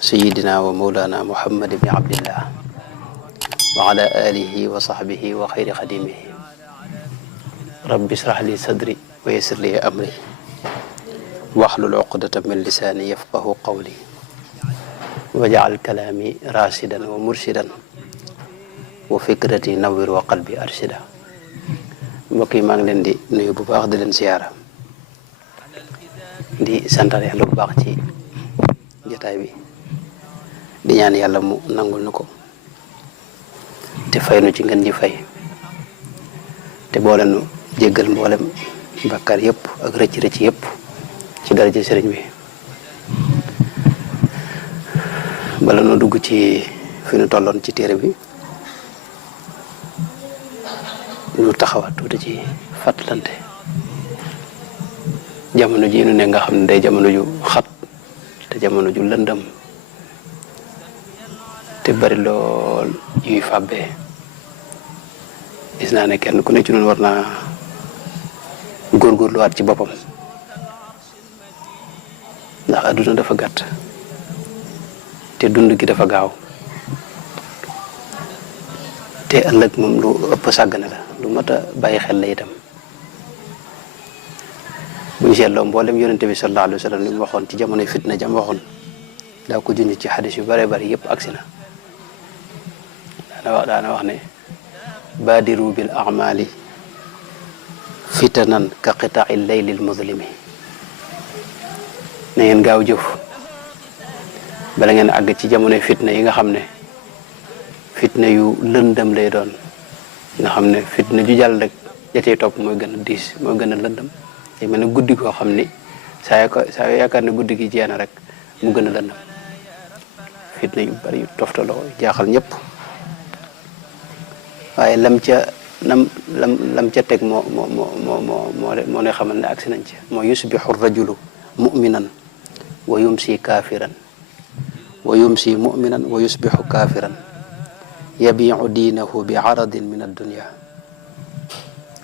سيدنا ومولانا محمد بن عبد الله وعلى آله وصحبه وخير خديمه رب اشرح لي صدري ويسر لي أمري واحلل عقدة من لساني يفقه قولي واجعل كلامي راشدا ومرشدا وفكرتي نور وقلبي أرشدا mbokk yi maa ngi leen di nuyu bu baax di leen ziyaara di santal yàlla bu baax ci jotaay bi di ñaan yàlla mu nangul nu ko te fay nu ci ngeen ji fay te boole nu jéggal mboolem bàkkaar yëpp ak rëcc-rëcc yëpp ci daraja sëriñ bi bala nu dugg ci fi nu tolloon ci téere bi ñu taxawaat tuuti ci fàttalante jamono ji nu ne nga xam ne day jamono ju xat te jamono ju lëndëm te bari lool yuy fàbbee gis naa ne kenn ku ne ci noonu war naa góorgóorluwaat ci boppam ndax adduna dafa gàtt te dund gi dafa gaaw te ëllëg moom lu ëpp sàggane la lu mat a bàyyi xel la itam bu ñu seetloo mboolem yonente bi sallallahu alayhi wa sallam li mu waxoon ci jamonoy fitna jam waxoon daa ko junj ci xadis yu bare bari yëpp agsi na daana wax ne baadiru bil a'mali fitanan ka qita'i layli al-muzlimi na ngeen gaaw jëf bala ngeen àgg ci jamonoy fitna yi nga xam ne fitna yu lëndëm lay doon nga xam ne fitna ju jàll rek jatey topp mooy gën a diis mooy gën a lëndëm te mel ne guddi koo xam ni saa yoo yaakaar ne guddi gi jeex na rek mu gën a lëndëm fitna yu bari yu toftaloo jaaxal ñëpp waaye lam ca teg moo ne xamal ne agsi nañ ci moo yusbihu rajulu mu'minan wa yumsi kafiran wa yumsi mu'minan wa yusbihu kafiran yabiu diinahu bi aradin min addunia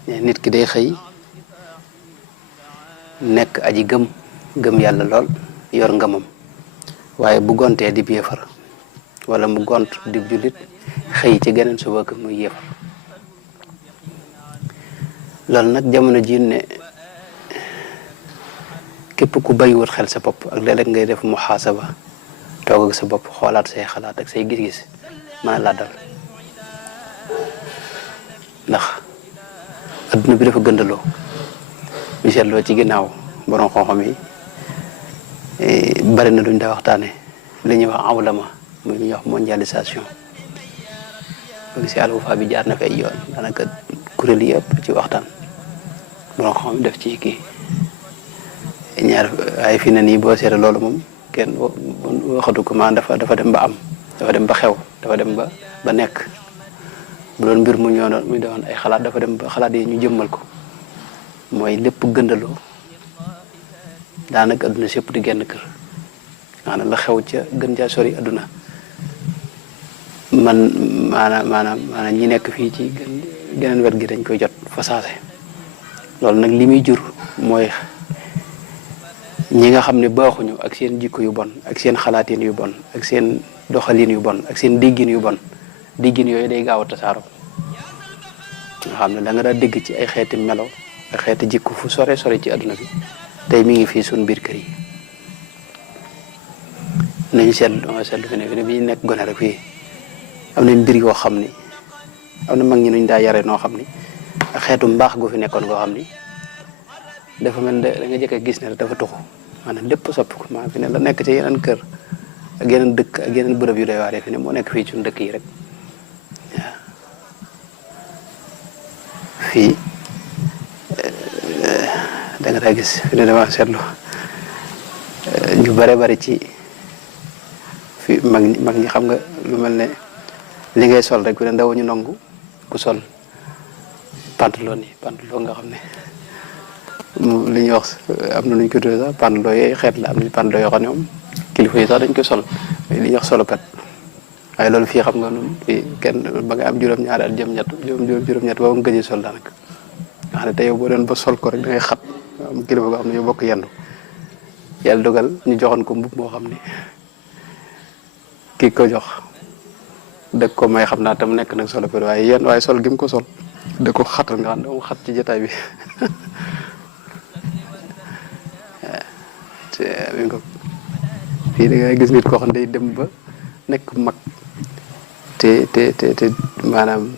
nit ki day xëy nekk aji gëm yàlla lool yor ngëmam waaye bu gontee di yéefar wala mu gont di jullit xëy ci geneen suba ko muy yéefar loolu nag jamono ji ne képp ku bàyyiwut xel sa bopp ak léeg-léeg ngay def muhaasaba toog ak sa bopp xoolaat say xalaat ak say gis-gis mën a laa dal ndax adduna bi dafa gëndaloo ñu seetloo ci ginnaaw borom xam-xam yi bari na duñ daa waxtaane li ñuy wax awlama muy li ñuy wax mondialisation ba gisee Al-Wafa bi jaar na fi ay yoon daanaka kuréel yëpp ci waxtaan borom xam-xam yi def ci kii ñaar ay fi ne nii boo seetee loolu moom kenn waxatu ko maa dafa dem ba am dafa dem ba xew dafa dem ba nekk bu doon mbir mu ñoo muy doon ay xalaat dafa dem ba xalaat yi ñu jëmmal ko mooy lépp gëndaloo daanaka adduna sépp di genn kër maanaam la xew ca gën caa sori adduna maanaam ñi nekk fii ci geneen wet gi dañ koy jot fa saase loolu nag li muy jur mooy ñi nga xam ne baaxuñu ak seen jikko yu bon ak seen xalaatin yu bon ak seen doxalin yu bon ak seen déggin yu bon déggin yooyu day gaaw a tasaaroo nga xam ne da nga daa dégg ci ay xeeti melo ak xeeti jikko fu sore ci adduna bi tey mi ngi fii suñ biir kër yi nañu seetlu fi ne bi ñu nekk gone rek fii am na mbir yoo xam ni am na mag ñi nuñ daa yare noo xam ni ak xeetu mbaax gu fi nekkoon goo xam ni dafa mel ne da nga jëkk a gis ne dafa tuxu maanaam lépp soppi ko maa fi ne la nekk ci yeneen kër ak yeneen dëkk ak yeneen bërëb yu doy waaree fi ne moo nekk fii suñu dëkk yi rek waaw fii da nga daa gis fi ne dama seetlu ñu bare bari ci fi mag ñi xam nga lu mel ne li ngay sol rek fi ne ndaw ñu nangu ku sol pantalon nga xam ne li ñuy wax am na nuñ ko tuddee sax pantalon yooyu xeet la am nañ pantalon yoo xam ne moom kilifa yi sax dañ koy sol li ñuy wax solo pet waaye loolu fii xam nga noonu fii kenn ba nga am juróom-ñaari at jëm juróom-ñett ba nga gëjee sol daanaka nga xam ne te yow boo doon ba sol ko rek da ngay xat am kilifa goo xam ne yow bokk yendu yàlla dogal ñu joxoon ko mbub moo xam ne kii ko jox dëgg ko may xam naa tam nekk nag solo bi waaye sol gi mu ko sol da ko xatal nga xam ne moom xat ci jotaay bi te mi ngi ko fii da ngay gis nit koo xam ne day dem ba nekk mag te maanaam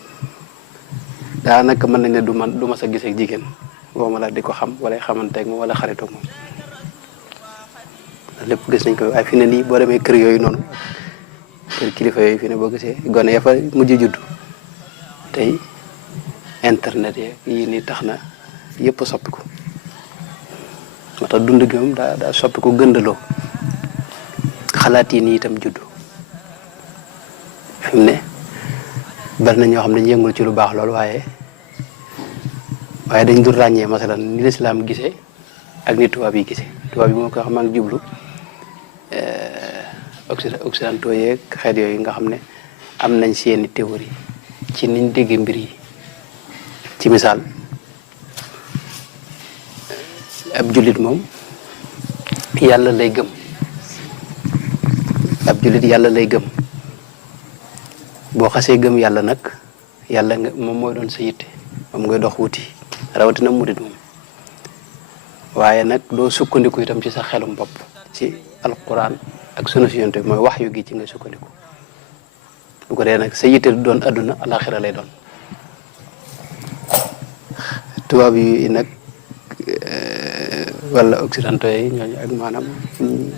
daanaka mën nañ ne du ma sa gisee jigéen boo ma la di ko xam wala xamanteeg moom wala xaritoog moom lépp gis nañ ko waaye fi ne nii boo demee kër yooyu noonu kër kilifa yooyu fi ne boo gisee gone ya fa mujj judd tey internet yi nii tax na yëpp a soppiku moo tax dund gi moom daa soppiku gëndaloo xalaat yi nii itam judd fi mu ne bari na ñoo xam ne yëngul ci lu baax lool waaye dañ dul ràññee masalan ni lislaam gisee ak ni tubaab yi gisee tubaab yi moo ko xam maa ngi jublu occidentaux yeeg xeet yooyu nga xam ne am nañ seeni théorie ci niñ déggee mbir yi ci misaal ab jullit moom yàlla lay gëm ab jullit yàlla lay gëm boo xasee gëm yàlla nag yàlla nga moom mooy doon sa yitte moom ngay dox wuti rawatina murit moom waaye nag doo sukkandiku itam ci sa xelum bopp ci alquran ak sunu si yonent bi mooy wax yu gi ci nga sukkandiku bu ko dee nag sa yitte du doon adduna alaxira lay doon tubaab yi nag wala occidentaux yi ñooñu ak maanaam ñi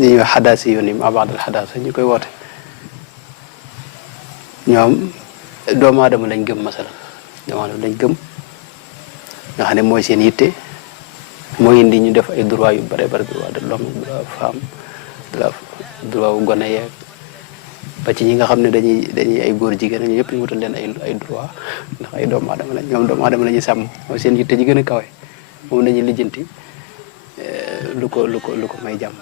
ñuy xadaasi yoon yi ma baadal xadaasa ñu koy woote ñoom doomu aadama lañ gëm masalan doomu aadama lañ gëm nga xam ne mooy seen yitte mooy indi ñu def ay droit yu bare bare droit de l'homme droit femme droit wu gone yeeg ba ci ñi nga xam ne dañuy ay góor jigéen ñi ñëpp ñu wutal leen ay droit ndax ay doomu aadama lañ ñoom doomu aadama la ñuy sàmm mooy seen yitte ji gën a kawe moom lañuy lijjanti lu ko may jàmm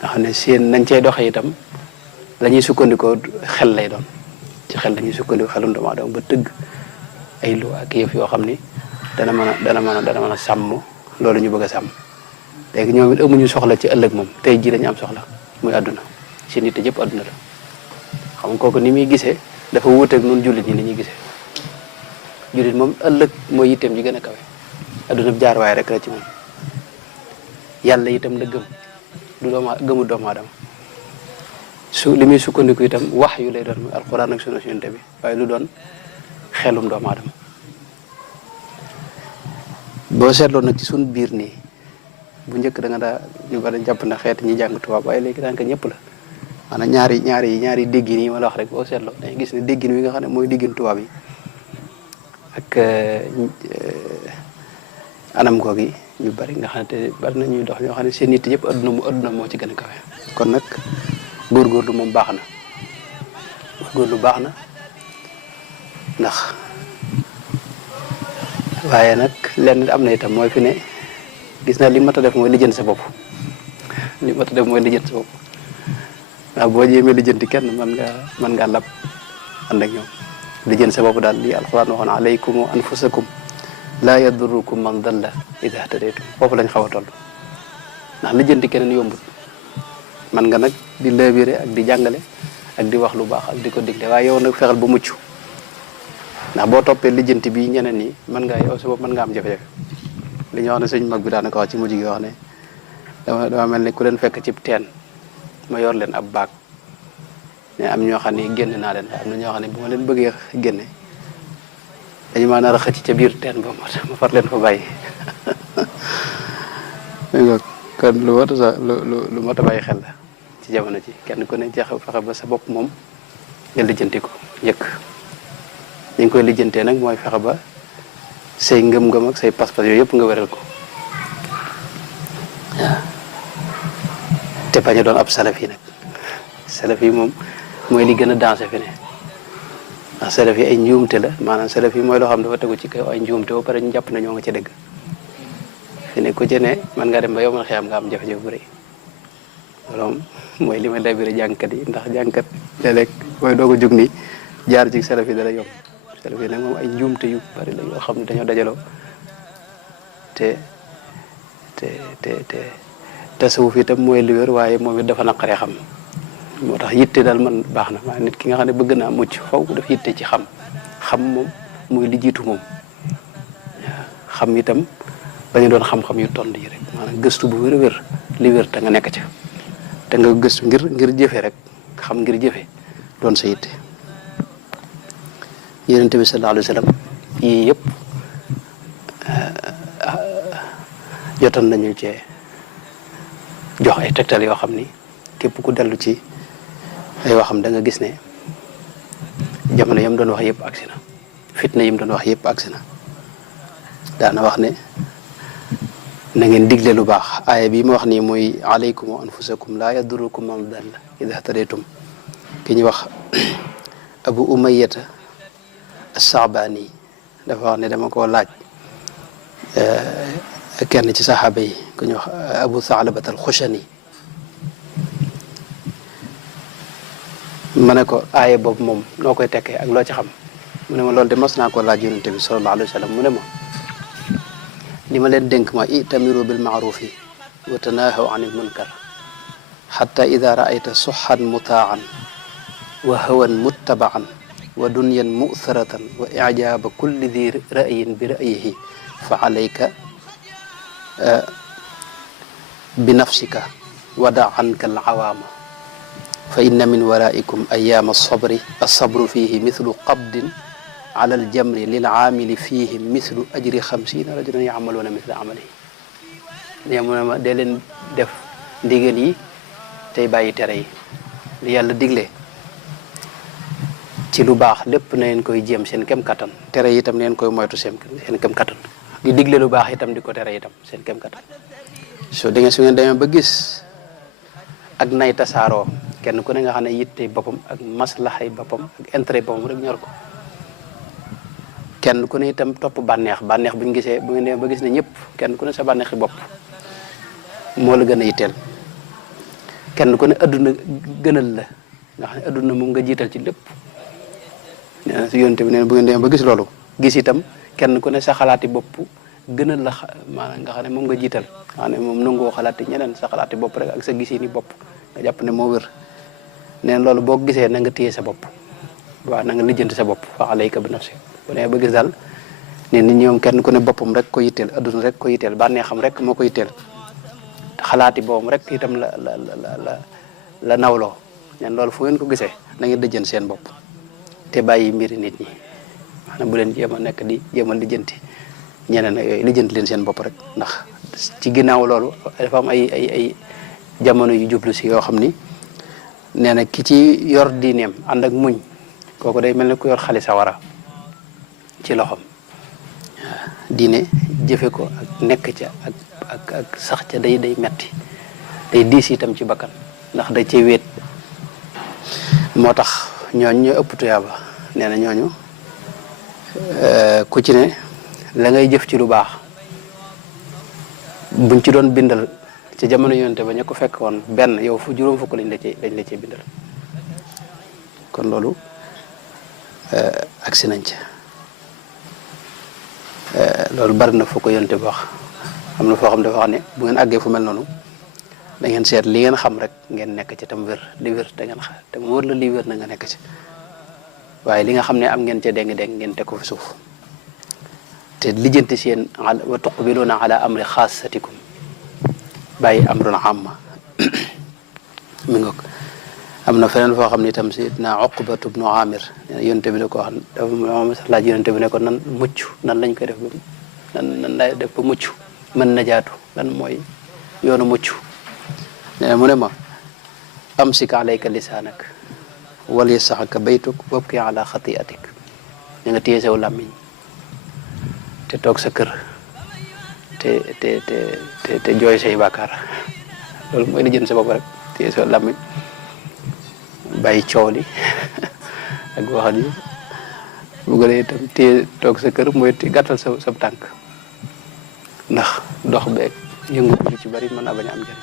nga xam ne seen nañ cey doxe itam la ñuy sukkandikoo xel lay doon ci xel lañuy sukkandikoo xelum doomu aadama ba tëgg ay lu ak yëf yoo xam ni dana mën a sàmm loolu ñu bëgg a sàmm léegi ñoom it amuñu soxla ci ëllëg moom tey jii lañu am soxla muy àdduna seen yitte jëpp àdduna la xam nga kooku ni muy gisee dafa wuuteeg noonu jullit ñi ni ñuy gisee jullit moom ëllëg mooy yitteem ji gën a kawe àdduna bi jaar waaye rek la ci moom yàlla itam la gëm du gëmu doomu aadama li muy sukkandiku itam wax yu lay doon muy alquran ak sunna yonent bi waaye lu doon xelum doomu aadama boo seetloo nag ci suñ biir nii bu njëkk da nga daa ñu bari jàpp na xeet ñi jàng tubaab waaye léegi daanaka ñëpp la maanaam ñaari déggin yi ma la wax rek boo seetloo dañuy gis ne déggin wi nga xam ne mooy déggin tubaab yi ak anam googu yi ñu bari nga xam ne te bari na ñuy dox ñoo xam ne seen nit yëpp adduna moo ci gën a kawe kon nag góorgóorlu moom baax na góorgóorlu baax na ndax waaye nag lenn am na itam mooy fi ne gis naa li mat a def mooy lijjanti sa bopp li mat a def mooy lijjanti sa bopp waaw boo jéemee lijjanti kenn mën ngaa lab ànd ak ñoom lijjanti sa bopp daal li alxuraan waxoon alaykum anfusakum laa yadurukum man dalla ida htadaytum foofu lañ xaw a toll ndax lijjanti keneen yombut man nga nag di labiré ak di jàngale ak di wax lu baax ak di ko digle waaye yow nag fexeel ba mucc ndax boo toppee lijjanti bi ñeneen ñi mën ngaa yow sa bopp mën nga am jafe-jafe li ñu wax ne sëñ mag bi daanaka wax ci mujj gi wax ne dama mel ni ku leen fekk ci teen ma yor leen ab baag ne am ñoo xam ne génne naa leen am na ñoo xam ne bu ma leen bëggee génne dañu maa nar a xëcc ca biir teen ba ma far leen fa bàyyi kon lu mat a bàyyi xel la ci jamono ji kenn ku ne fexe ba sa bopp moom nga lijjanti ko njëkk li ñu koy lijjantee nag mooy fexe ba say ngëm-ngëm ak say pas-pas yooyu yëpp nga wéral ko waaw te bañ a doon ab salaf yi nag salaf yi moom mooy li gën a dansé fi ne ndax salaf yi ay njuumte la maanaam salaf yi mooy loo xam dafa tegu ci kaw ay njuumte ba pare ñu jàpp ne ñoo nga ci dëgg fi ne ku ci ne mën nga dem ba yow man xëy nga am jafe-jafe bu rëy loolu mooy li ma labiré jàngkat yi ndax jàngkat léeg-léeg mooy doog a jug ni jaar ci salaf yi dara yomb salaf yi nag moom ay njuumte yu bari la yoo xam ne dañoo dajaloo te te tasawuf itam mooy li wér waaye moom it dafa naqaree xam moo tax yitte daal man baax na maa nit ki nga xam ne bëgg naa mucc faw daf yitte ci xam moom muy li jiitu moom xam itam bañu doon xam-xam yu tond yi rek maanaam gëstu bu wér a wér li wér te nga nekk ca te nga gëstu ngir jëfe rek xam ngir jëfe doon sa yitte Yonent bi sallallahu alayhi wa sallam yii yëpp jotoon nañu cee jox ay tegtal yoo xam ni képp ku dellu ci ay waxam da nga gis ne jamono yam doon wax yëpp agsi na fitna yim doon wax yëpp agsi na daana wax ne na ngeen digle lu baax aaya bi ma wax nii muy alaykum wa anfusakum laa yadurukum man dalla idha tadaytum ki ñu wax Abu Umayyata as-Sa'bani dafa wax ne dama ko laaj kenn ci saxaaba yi ku ñu wax Abu Tha'labat al-Khushani ma ne ko aaya boobu moom noo koy tekkee ak loo ci xam mu ne ma loolu de mos naa koo laaj Yonent bi sallallahu alayhi wa sallam mu ne ma li ma leen dénk ma itamiru bil maarufi wa tanahaw anil munkar xatta ida raayta suxan mutaan wa hawan muttabaan wa dunyan mu'tharatan wa ijaaba kulli di ra'yin bi ra'yihi fa alayka bi nafsika wada anka al awaama fa inna min waraikum ayaama alsabru fihi mithlu qabdin ala aljamri lil aamili fihi mithlu ajri 50 rajulan ya'maluna mithla amalihi ne mu ne ma dee leen def ndigal yi tey bàyyi tere yi li yàlla digle ci lu baax lépp na leen koy jéem seen kem kattan tere yi itam na leen koy moytu seen kem kattan di digle lu baax itam di ko tere itam seen kem kattan su ngeen demee ba gis ak nay tasaaroo kenn ku ne nga xam ne yitte boppam ak maslaxay boppam ak intérêt boppam rek ñor ko kenn ku ne itam topp bànneex bu ñu gisee bu ngeen demee ba gis ne ñëpp kenn ku ne sa bànneexi bopp moo la gën a yitteel kenn ku ne adduna gënal la nga xam ne adduna moom nga jiital ci lépp nee na si Yonent bi nee na bu ngeen demee ba gis loolu gis itam kenn ku ne sa xalaati bopp gënal la maanaam nga xam ne moom nga jiital nga xam ne moom nangoo xalaati ñeneen sa xalaati bopp rek ak sa gisi ni bopp nga jàpp ne moo wér nee na loolu boo gisee na nga téye sa bopp waaw na nga lijjanti sa bopp fa alayka bi nafsi bu ne ba gis daal ne nit ñoom kenn ku ne boppam rek ko yitteel adduna rek ko yitteel bànneexam rek moo ko yitteel xalaati boobam rek itam la nawloo ñen loolu fu ngeen ko gisee na ngeen dëjën seen bopp te bàyyi mbiri nit ñi maanaam bu leen jéem a nekk di jéem a lijjanti ñeneen ak yooyu lijjanti leen seen bopp rek ndax ci ginnaaw loolu dafa am ay jamono yu jublu si yoo xam ni nee na ki ci yor diineem ànd ak muñ kooku day mel ne ku yor xali sawara ci loxom diine jëfe ko ak nekk ca ak sax ca day metti day diis itam ci bakkan ndax da cee wéet moo tax ñooñ ñoo ëpp tuyaaba nee na ñooñu ku ci ne la ngay jëf ci lu baax buñ ci doon bindal ci jamono Yonent ba ña ko fekk woon benn yow fu juróom fukk lañ la ci bindal kon loolu agsi nañ ca loolu bari na fu ko Yonent bi wax am na foo xam dafa wax ne bu ngeen àggee fu mel noonu da ngeen seet li ngeen xam rek ngeen nekk ci tam wér li wér te ngeen xam te mu wóor la li wér na nga nekk ci waaye li nga xam ne am ngeen ca dégg ngeen teg ko fi suuf te lijjanti seen wa tuqbiluuna ala amri xaasatikum bàyyi amrun amma mi ngoog am na feneen foo xam ne itam Sayyidina Uqbatu bnu Amir Yonent bi da ko wax dafa laaj Yonent bi ne ko nan mucc nan lañ koy def ba nan lay def ba mucc mën na jaatu lan mooy yoonu mucc nee mu ne ma amsik alayka lisaanak wal yasaxaka baytuk wabki ala xatiatik da nga téye saw làmmiñ te toog sa kër te jooy say bàkkaar loolu mooy li jën sa bopp rek téye saw làmmiñ bàyyi coow li ak waxat yi bu ko defee itam téye toog sa kër mooy gàttal sa tànk ndax dox beeg yëngu lu ci bari mën naa bañ a am njëriñ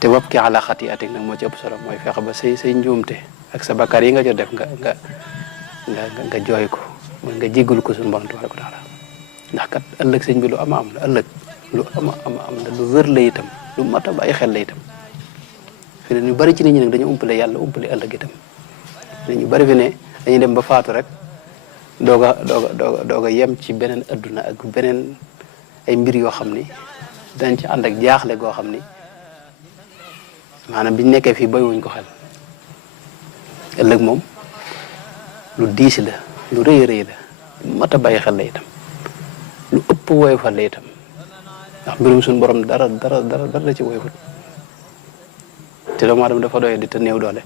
te wab ki ala xatiatik nag moo ci ëpp solo mooy fexe ba say njuumte ak sa bakkaar yi nga jot def nga jooy ko mooy nga jéggalu ko suñu borom tabaaraka wa taala ndax kat ëllëg sëñ bi lu am la ëllëg lu am la lu wér la itam lu mat a bàyyi xel la itam fi ne ñu bari ci nit ñi nag dañu umpale yàlla umpale ëllëg itam ñu bari fi ne dañuy dem ba faatu rek doog a yem ci beneen adduna ak beneen ay mbir yoo xam ni dañ ci ànd ak jaaxle goo xam ni maanaam biñ nekkee fii baywuñ ko xel ëllëg moom lu diis la lu rëy rëy la lu mat a bàyyi xel la itam lu ëpp woyofal la itam ndax mbirum suñu borom dara la ci woyofut te doomu aadama dafa doye di te néew doole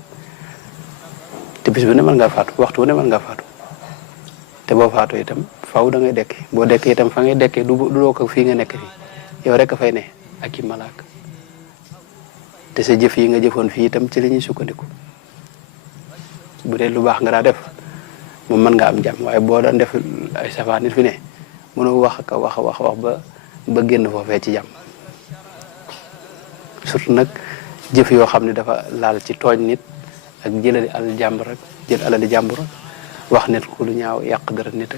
te bis bu ne mën ngaa faatu waxtu wu ne mën ngaa faatu te boo faatu itam faaw da ngay dekki boo dekki itam fa ngay dekkee du doo ko fii nga nekk fii yow rek a fay ne ak i malaaka te sa jëf yi nga jëfoon fii itam ci la ñuy sukkandiku bu dee lu baax nga daa def moom mën nga am jàmm waaye boo daan def ay safaan nit fi ne mënoo wax ak wax ba génn foofee ci jàmm surtout nag jëf yoo xam ne dafa laal ci tooñ nit ak jëlali alal jàmbur rek jël alali jàmbur wax nit ku lu ñaaw yàq dara nit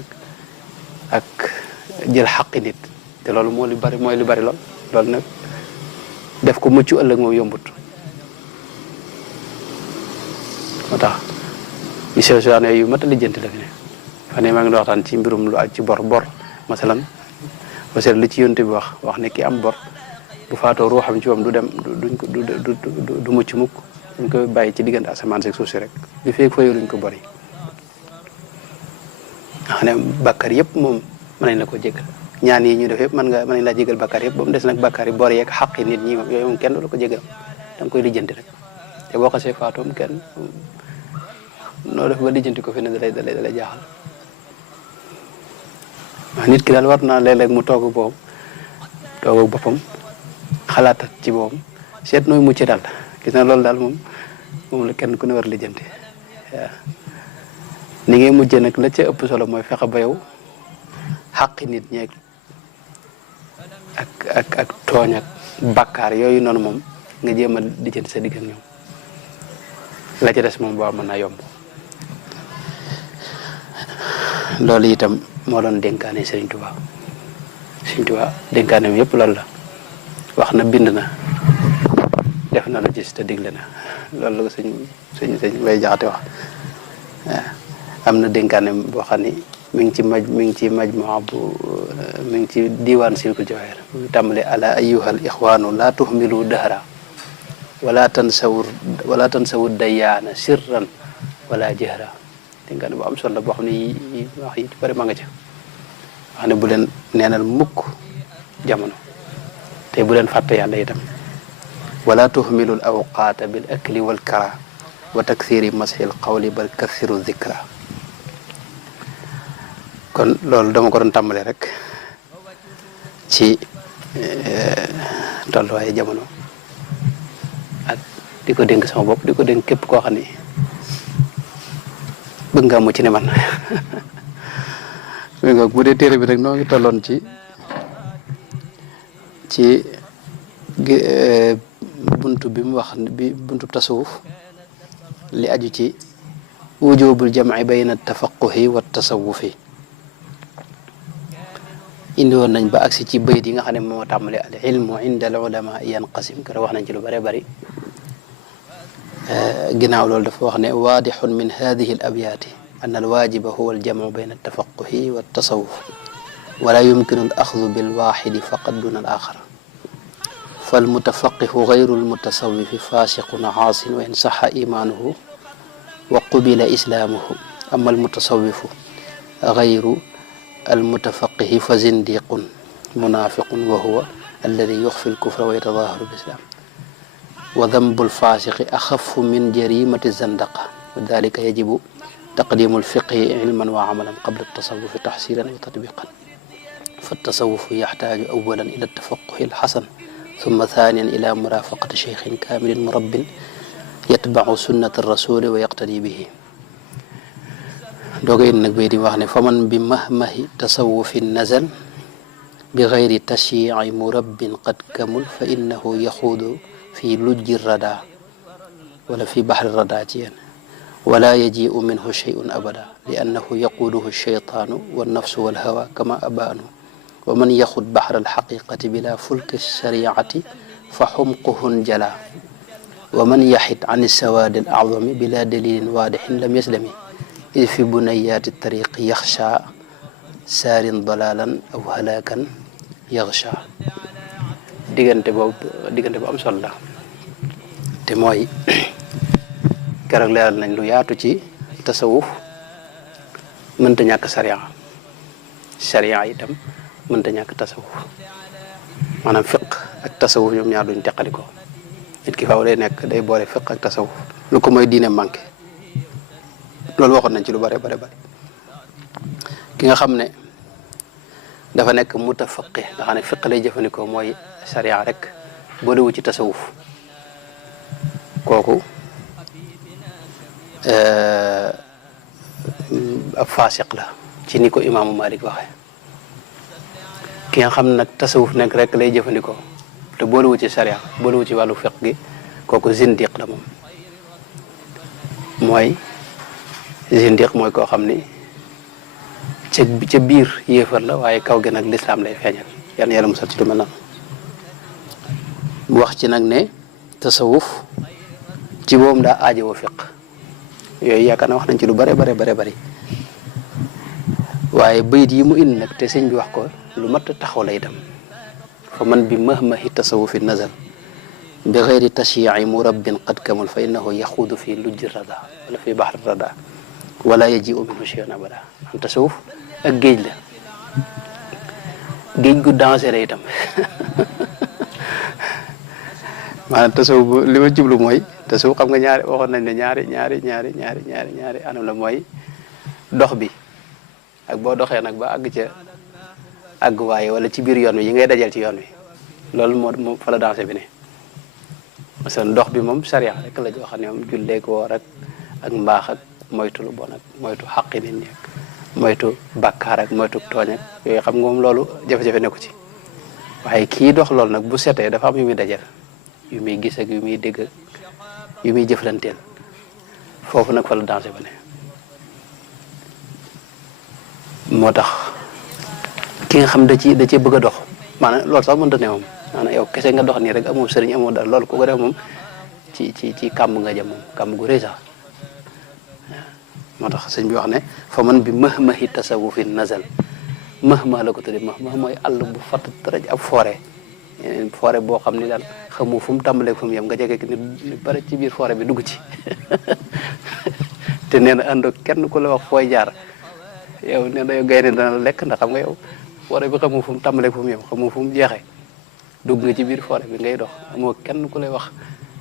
ak jël xaqi nit te loolu mooy li bari loolu nag def ko mucc ëllëg moom yombut moo tax yu sew sewaan yu mat a lijjanti la fi ne fan maa ngi doon waxtaan ci mbirum lu aj ci bor masalan parce que li ci yonte bi wax ne ki am bor bu faatoo ruuxam ci moom du dem du mucc mukk dañ koy bàyyi ci diggante asamaan si suuf si rek li feeg fayu luñ ko bor yi nga xam ne bàkkaar yëpp moom mën nañ la ko jégal ñaan yi ñu def yëpp mën nañ laa jégal bàkkaar yëpp ba mu des nag bàkkaar yi bor yeeg xaqi nit ñi moom yooyu moom kenn du la ko jégal da nga koy lijjanti rek te boo xasee faatoom kenn noo def ba lijjanti ko fi ne dalay jaaxal waaw nit ki daal war naa léeg-léeg mu toog ak boppam xalaatat ci boppam seet nooy mucc daal gis na loolu daal moom la kenn ku ne war lijjanti waaw ni ngay mujjee nag la ca ëpp solo mooy fexe ba yow xaqi nit ñeeg ak tooñ ak bakkaar yooyu noonu moom nga jéem a lijjanti sa digg ak ñoom la ca des moom boo mën naa yomb loolu itam moo doon dénkaane Serigne Touba dénkaaneem yëpp loolu la wax na bind na def na lu gis te digle na loolu la ko sëñ Bay Jaxate wax waaw am na dénkaaneem boo xam ni mi ngi ci majmuwa bu mi ngi ci diwaan Silkul Jawahir mu tàmbale ala ayyuhal ixwaanu laa tuhmilu dahra wala tansawu dayaana sirran wala jahra dénkaane bu am solo boo xam ne wax yi bari ma nga ca wax ne bu leen neenal mukk jamono te bu leen fàtte yàlla itam wala tuhmilu l awqaata bil akli wal kara wa takthiri mashil qawli bal kathiru dhikra kon loolu dama ko doon tàmbale rek ci tolluwaayu jamono ak di ko dénk sama bopp di ko dénk képp koo xam ne bëgg nga mu ci ne man bu dee téere bi rek noo ngi tolloon ci buntu bi mu wax buntu tasawuf li aju ci wujubul jam'i bayna tafaquhi wa tasawufi indi woon nañ ba agsi ci bayit yi nga xam ne moo tàmbale al ilmu inda al ulama yanqasim kër wax nañ ci lu bare bari ginnaaw loolu dafa wax ne waadixun min hadihi al abyaati an al waajiba huwa al jamcu bayna al tafaquhi wa tasawuf wala yumkinu al axdu bil waaxidi faqat duna al axar fal mutafaqihu gayru al mutasawifi faasiqun aasin wa in saxa imaanuhu wa qubila islaamuhu ama al mutasawifu gayru al mutafaqihi fa zindiqun munaafiqun wa huwa alladi yuxfi al kufra wa yatadaharu bil islaam wa dambul faasiqi axafu min jarimati zandaqa wa dalika yajibu taqdimu lfiqhi ilman wa amalan qabla tasawufi taxsilan wa tatbiqan fa tasawufu yaxtaaju awalan ila tafaquhi alxasan summa thaniyan ila murafaqati cheikhin kaamilin murabbin yatbacu sunnata rasuli wa yaqtadi bihi dooga in nag bay di wax ne faman bi mahmahi tasawufin nazal bi gayri tashyici murabbin qad kamul fa innahu yaxuudu في لج الردى ولا في بحر الردى جيان ولا يجيء منه شيء أبدا لأنه يقوده الشيطان والنفس والهوى كما أبانه wa man yaxud baxra alxaqiqati bila fulki shariati fa xumquhun jala wa man yaxid an sawaadi al acdami bila dalilin waadixin lam yaslami id fi bunayaati tariqi yaxsha saarin dalalan aw halakan yaxsha diggante bu am solo la te mooy keroog leeral nañ lu yaatu ci tasawuf mënta ñàkk sariya itam mënta ñàkk tasawuf maanaam fiq ak tasawuf ñoom ñaar duñ teqaliko nit ki faaw day boole fiq ak tasawuf lu ko mooy diine manqué loolu waxoon nañ ci lu bare ki nga xam ne dafa nekk mutafaqi nga xam ne fiq lay jëfandikoo mooy sariya rek boolewu ci tasawuf kooku ab faasiq la ci ni ko imaamu Malik waxe ki nga xam ne nag tasawuf nekk rek lay jëfandikoo te boolewu ci sariya boolewu ci wàllu fiq gi kooku zindiq la moom mooy koo xam ni ca biir yéefar la waaye kaw gi nag lislaam lay feeñal yan yàlla musal ci lu mel noonu mu wax ci nag ne tasawuf ci boobu daa aajowoo fiq yooyu yaakaar na wax nañ ci lu bare bari waaye bayit yi mu indi nag te sëñ bi wax ko lu mat taxaw la itam fa man bi mahmahi tasawufi nazal bi xeyri tashyi'i murabbin qad kamal fa innahu yaxuudu fi lujji rada wala fi baxri rada wala yaji'u minhu shay'un abada am tasawuf ak géej la géej gu danger itam maanaam tasawuf li ma jublu mooy tasawuf xam nga ñaari waxoon nañ ne ñaari anam la mooy dox bi ak boo doxee nag ba àgg ca àgg waaye wala ci biir yoon wi yi ngay dajal ci yoon wi loolu moo fa la danger bi ne parce que dox bi moom sariya rek la joo xam ne moom julleeg woor ak mbaax ak moytu lu bon ak moytu xaqi nit ñi ak moytu bàkkaar ak moytu tooñ ak yooyu xam nga moom loolu jafe-jafe ne ko ci waaye kii dox loolu nag bu setee dafa am yu muy dajal yu muy gis ak yu muy dégg ak yu muy jëflanteel foofu nag fa la danger ba ne moo tax ki nga xam da ci bëgg a dox maanaam loolu sax mënta ne moom maanaam yow kese nga dox nii rek amoo sëriñ amoo dara loolu ku ko def moom ci kàmb nga jëm moom kàmb gu rëy sax moo tax sëñ bi wax ne fa man bi mahmahi tasawufin nazal mahma la ko tuddee mahma mooy àll bu fatt tërëj ab forêt boo xam ni daal xamu fu mu tàmbalee fu mu yem nga jege ni bare ci biir forêt bi dugg ci te nee na àndoo kenn ku la wax fooy jaar yow nee na yow gaynde dana la lekk ndax xam nga yow forêt bi xamu fu mu tàmbalee fu mu yem xamu fu mu jeexee dugg nga ci biir forêt bi ngay dox amoo kenn ku lay wax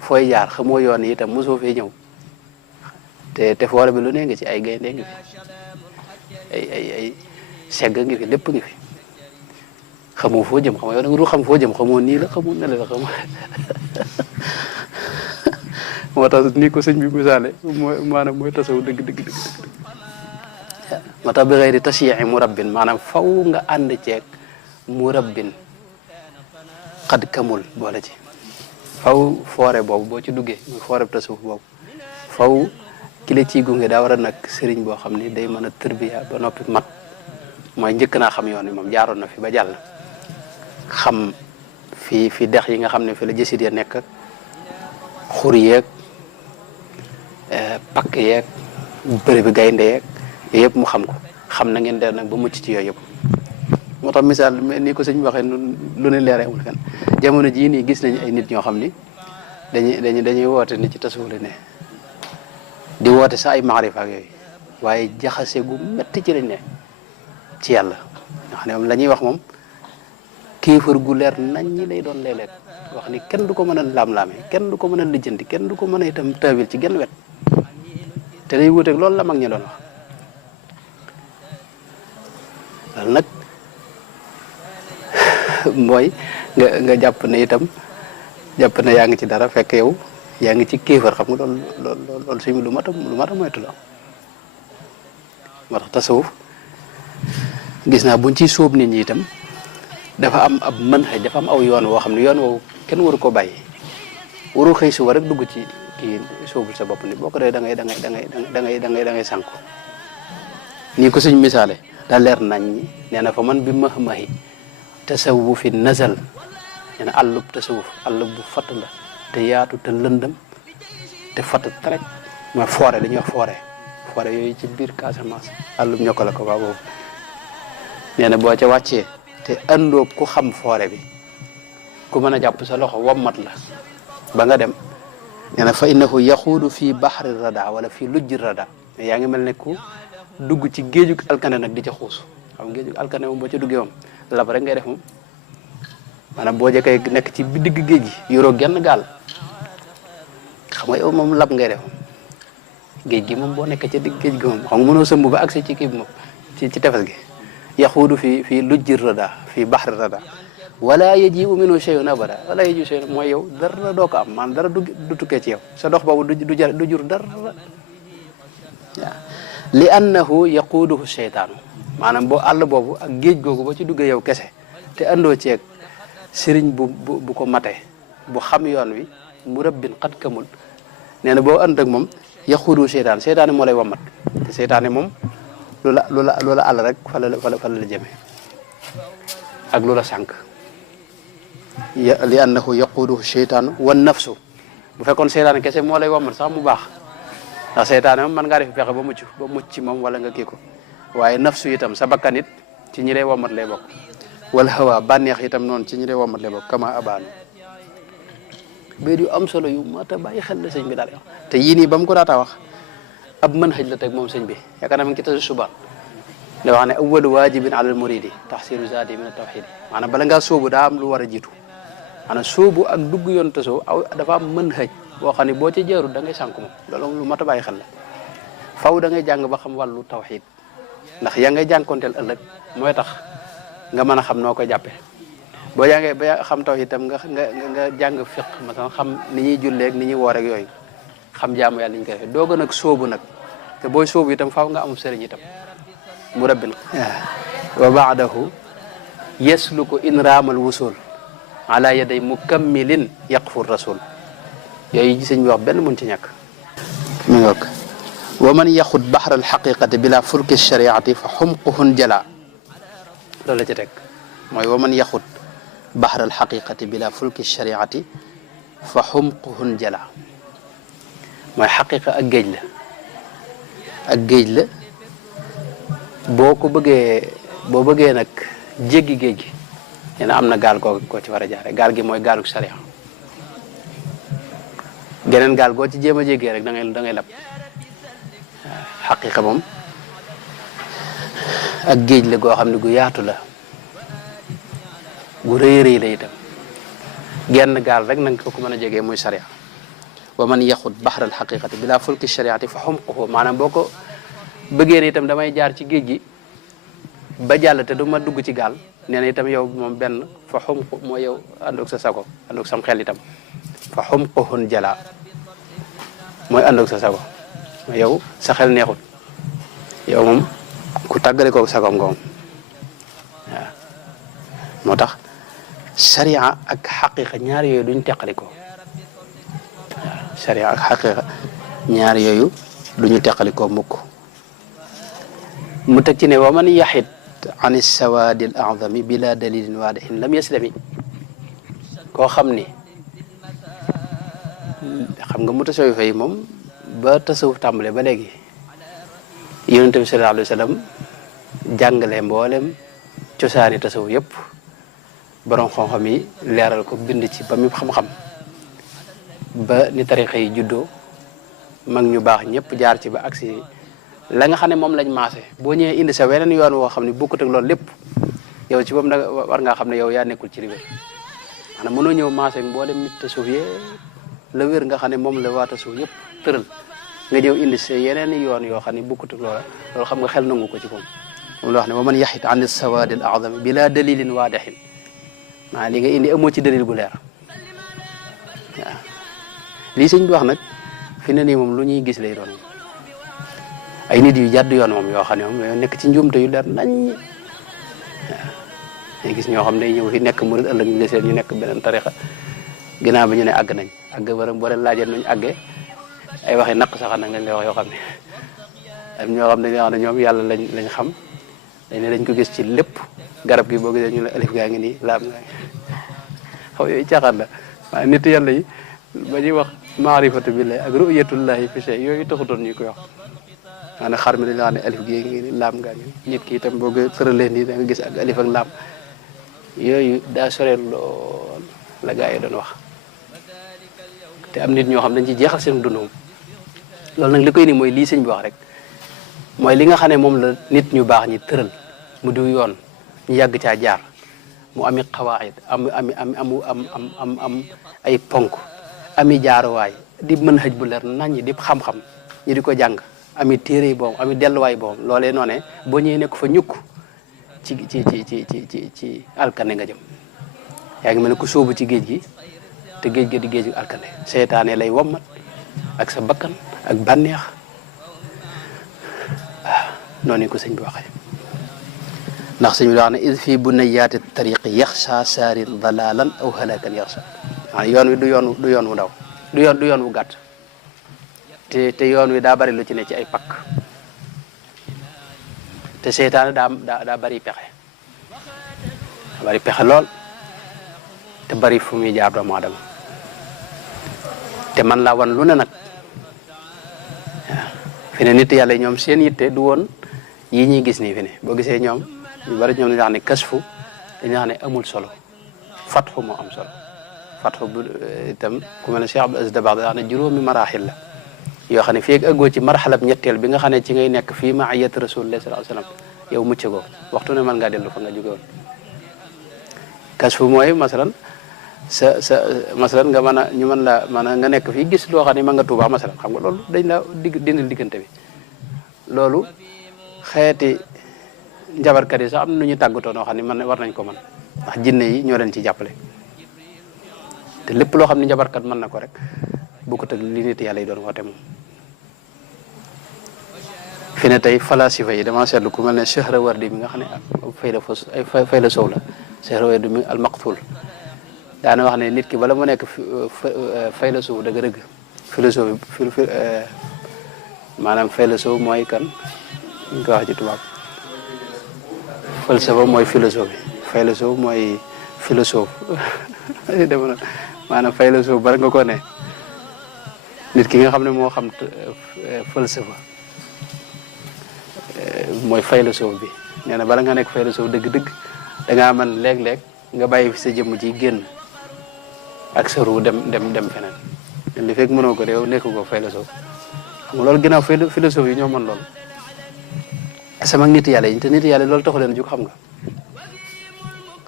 fooy jaar xamoo yoon yi itam mosoo fee ñëw te forêt bi lu ne nga ci ay gaynde ngi fi ay segg ngi fi lépp ngi fi xamoo foo jëm xam nga yow da nga du xam foo jëm xamoo nii la xamoo ne la xamoo moo tax ni ko sëñ bi misaale maanaam mooy tasaw dëgg moo tax bi xëy di tashyi'i murabbin maanaam faw nga ànd ceeg murabbin xad kamul boole ci faw forêt boobu boo ci duggee muy forêt tasawuf boobu faw ki la ciy gunge daa war a nag sëriñ boo xam ni day mën a tërbiya ba noppi mat mooy njëkk naa xam yoon wi moom jaaroon na fi ba jàll xam fi dex yi nga xam ne fi la jësit ya nekk ak xur yeeg pakk yeeg bëri bi gaynde yeeg yooyu yëpp mu xam ko xam na ngeen def nag ba mucc ci yooyu yëpp moo tax misaal nii ko sëñ bi waxee lu ne leer amul fenn jamono jii nii gis nañ ay nit ñoo xam ni dañuy woote ni ci tasawuf la ne di woote sax ay maarifa ak yooyu waaye jaxase gu metti ci lañ ne ci yàlla nga xam ne moom la ñuy wax moom kéefër gu leer nañ ñi lay doon léeg-léeg wax ni kenn du ko mën a laam-laame kenn du ko mën a lijjanti kenn du ko mën a itam tawil ci genn wet te day wuteeg loolu la mag ñi doon wax loolu nag mooy nga jàpp ne itam jàpp ne yaa ngi ci dara fekk yow yaa ngi ci kéefër xam nga loolu suñu lu mat a moytu la moo tax tasawuf gis naa buñ ciy sóob nit ñi itam dafa am ab manhaj dafa am aw yoon woo xam ne yoon woowu kenn waru ko bàyyi waru xëy suba rek dugg ci kii sóobul sa bopp ni boo ko dee da ngay sànku nii ko suñ misaale daa leer nañ ñi nee na fa man bi mahmahi tasawufi nazal nee na àllub tasawuf àllub bu fatt la te yaatu te lëndëm te fatt rek mooy forêt dañuy wax forêt yooyu ci biir Casamance àllub ñokka la ko waa boobu nee na boo ca wàccee te andoo ku xam forêt bi ku mën a jàpp sa loxo wommat la ba nga dem nee na fa innahu yaxuudu fii baxri rada wala fii lujji rada yaa ngi mel ne ku dugg ci géejug alkane nag di ca xuus xam géejug alkane moom boo ca duggee moom lab rek ngay def moom maanaam boo jëkkee nekk ci digg géej gi yoroo genn gaal xam nga yow moom lab ngay def moom géej gi moom boo nekkee ca digg géej gi moom xam nga mënoo sëmb ba accès ci kii bi moom ci tefes gi yaxuudu fii lujji rada fii baxri rada wala yajibu minhu shay'un abada wala yajibu shay'un mooy yow dara doo ko am maanaam dara du tukkee ci yow sa dox boobu du jur dara waaw li annahu yaquuduhu sheytaanu maanaam boo àll boobu ak géej googu boo ci duggee yow kese te andoo ceeg sëriñ bu ko mate bu xam yoon wi mu rabbin xat kamul nee na boo ànd ak moom yaquuduhu sheytaan seytaane moo lay wammat te seytaane moom loola àll rek fa la jëme ak loola sànq li annahu yaquuduhu sheytaanu wan nafsu bu fekkoon seytaane kese moo lay wammat sax mu baax ndax seytaane moom mën ngaa def pexe ba mucc ci moom wala nga kii ko waaye nafsu itam sa bakkan it ci ñi lay womat lay bokk wala hawa bànneex itam noonu ci ñi lay womat lay bokk kama abaanu béy yu am solo yu mat a bàyyi xel la sëñ bi daal wax te yii nii ba mu ko daata wax ab mën xëj la teg moom sëñ bi yaakaar naa ma ngi ci tasu suba da wax ne awwalu waajibin alal muridi tahsilu zaadi min at-tawhid maanaam bala ngaa sóobu daa am lu war a jiitu maanaam sóobu ak dugg yoon tasoo dafa am mën xëj boo xam ne boo ci jeerul da ngay sànku moom loolu lu mat a bàyyi xel la faw da ngay jàng ba xam wàllu tawxiid ndax yaa ngay jànkonteel ëllëg mooy tax nga mën a xam noo koy jàppee boo jàngee ba xam tawxiid itam nga jàng fiq masalan xam ni ñuy julleeg ni ñuy woor ak yooyu xam jaamu yàlla ñu koy defee doo gën a sóobu nag te booy sóobu itam faaw nga amul sëriñ itam mu rabbin wa baadahu yasluku in raamal wusul ala yaday mukammilin yaqfur rasul yooyu sëñ bi wax benn mun ci ñàkk mi ngoog wa man yaxud baxra alxaqiqati bila fulki shariati fa xumquhun jala loolu la ci teg mooy wa man yaxud baxra alxaqiqati bila fulki shariati fa xumquhun jala mooy xaqiqa ak géej la boo bëggee nag jéggi géej gi nee na am na gaal koo ci war a jaare gaal gi mooy gaaluk sharia geneen gaal goo ci jéem a jéggee rek da ngay lab xaqiqa moom ak géej la goo xam ne gu yaatu la gu rëy la itam genn gaal rek nanga ko mën a jegee muy sharia wa man yaxud baxral xaqiqati bila fulki shariati fa xumquhu maanaam boo ko bëggee ne itam damay jaar ci géej gi ba jàll te du ma dugg ci gaal nee na itam yow moom benn fa xumqu mooy yow àndoog sa sago àndoog sam xel itam fa xumquhun jala mooy àndoog sa sago yow sa xel neexut yow moom ku tàggale ko sagom nga moom waaw moo tax sharia ak xaqiqa ñaar yooyu duñ teqali ko waaw sharia ak xaqiqa ñaar yooyu duñu teqali ko mukk mu teg ci ne wa man yaxit an sawaadi al a'zami bila dalilin waadihin lam yaslami koo xam ni xam nga mu tasawuf yi moom ba tasawuf tàmbale ba léegi yonent bi sallallahu alayhi wa sallam jàngale mboolem cosaani tasawuf yëpp borom xam-xam yi leeral ko bind ci ba mu xam-xam ba ni tarixa yi juddoo mag ñu baax ñëpp jaar ci ba agsi la nga xam ne moom lañ maase boo ñëwee indi sa weneen yoon woo xam ne bokkut ak loolu lépp yow ci boobu nag war ngaa xam ne yow yaa nekkul ci li wér maanaam mënoo ñëw maase ak mboolem nit tasawuf yee la wér nga xam ne moom la waa tasawuf yëpp tëral nga ñëw indi sa yeneen yoon yoo xam ne bokkut ak loola loolu xam nga xel nangu ko ci moom moom la wax ne wa man yaxit an sawaadi al a'zami bila dalilin waadixin maa li nga indi amoo ci dalil gu leer waaw lii sëñ bi wax nag fi ne nii moom lu ñuy gis lay doon ay nit yu jàdd yoon moom yoo xam ne moom ñoo nekk ci njuumte yu leer nañ waaw gis ñoo xam ne ñëw fi nekk murid ëllëg ñu desee ñu nekk beneen tarixa ginnaaw bi ñu ne àgg nañ àgg waram boo leen laajee nuñ àggee ay waxi naq sax nag lañ lay wax yoo xam ne am ñoo xam ne ñoom yàlla lañ xam dañ ko gis ci lépp garab gi boo gisee ñu la alif gaa ngi nii laam gaa ngi xaw yooyu caaxaan la waaye nit yàlla yi ba ñuy wax maarifatu billahi ak ru'yatullahi fi shay yooyu taxutoon ñu koy wax maanaam xar mi dañ la wax ne alif gi ngi nii laam gaa ngi nii nit ki itam boo ko tëralee nii da nga gis ak alif ak laam yooyu daa soreel lool la gaa yi doon wax te am nit ñoo xam dañ ci jeexal seen dundum loolu nag li koy ni mooy lii sëñ bi wax rek mooy li nga xam ne moom la nit ñu baax ñi tëral mu diw yoon ñu yàgg caa jaar mu ami xawaayid am ay ponk ami jaaruwaay di mën xëj bu leer naññi di xam-xam ñi di ko jàng ami téere yi boom ami delluwaay boom loolee noonee boo ñëwee nekk fa ñukk ci alkane nga jëm yaa ngi mel ne ku sóobu ci géej gi te géej gi di géej gi alkane seytaane lay wommat ak sa bakkan ak bànneex waaw noonu ko sëñ bi waxee ndax sëñ bi wax ne id fii bunayaati tariqi yaxsha saarin dalalan aw halakan yaxsha waaw yoon wi du yoon wu ndaw du yoon wu gàtt te yoon wi daa bari lu ci ne ci ay pakk te seytaane daa bari pexe lool te bari fu muy jaar doomu aadama te man laa wan lu ne nag waaw fi ne nit yàlla ñoom seen yitte du woon yi ñuy gis nii fi ne boo gisee ñoom ñu bari ñoom dañuy wax ne kasfu dañuy wax ne amul solo fatxu moo am solo fatxu bu itam ku mel ne Cheikh Abdou Aziz Dabakh da wax ne juróomi maraaxil la yoo xam ne fii ak ëggoo ci marxalab ñetteel bi nga xam ne ci ngay nekk fii maayat rasulullah sallallahu alayhi wasallam yow mucc goo waxtu ne mën ngaa dellu fa nga jóge woon kasfu mooy masalan masalan nga mën a ñu mën la mën a nga nekk fii gis loo xam ne mën nga tuubaa masalan xam nga loolu dañ la dindil diggante bi loolu xeeti njabarkat yi sax am na nu ñu tàggatoo noo xam ne man war nañ ko mën ndax jinne yi ñoo leen ci jàppale te lépp loo xam ne njabarkat mën na ko rek bu ko tëg li nit yàlla yi doon woote moom fi ne tey falasifa yi dama seetlu ku mel ne Sahrawardi bi nga xam ne fay la sow la Sahrawardi mi al maqtul daana wax ne nit ki bala mu nekk fay la sow dëgg-dëgg philosophie maanaam fay la sow mooy kan ñu ko wax ci tubaab falsafa mooy philosophie fay la sow mooy philosophe dema maanaam fay la sow bara nga ko ne nit ki nga xam ne moo xam falsafa mooy philosophe bi nee na bala nga nekk philosophe dëgg-dëgg da ngaa mën léeg-léeg nga bàyyi fi sa jëmm ji génn ak sa ruu dem feneen li fekk mënoo ko de yow nekk ko philosophe xam nga loolu ginnaaw philosophe yi ñoo mën loolu sama nit yàlla yi te nit yàlla loolu taxu leen jug xam nga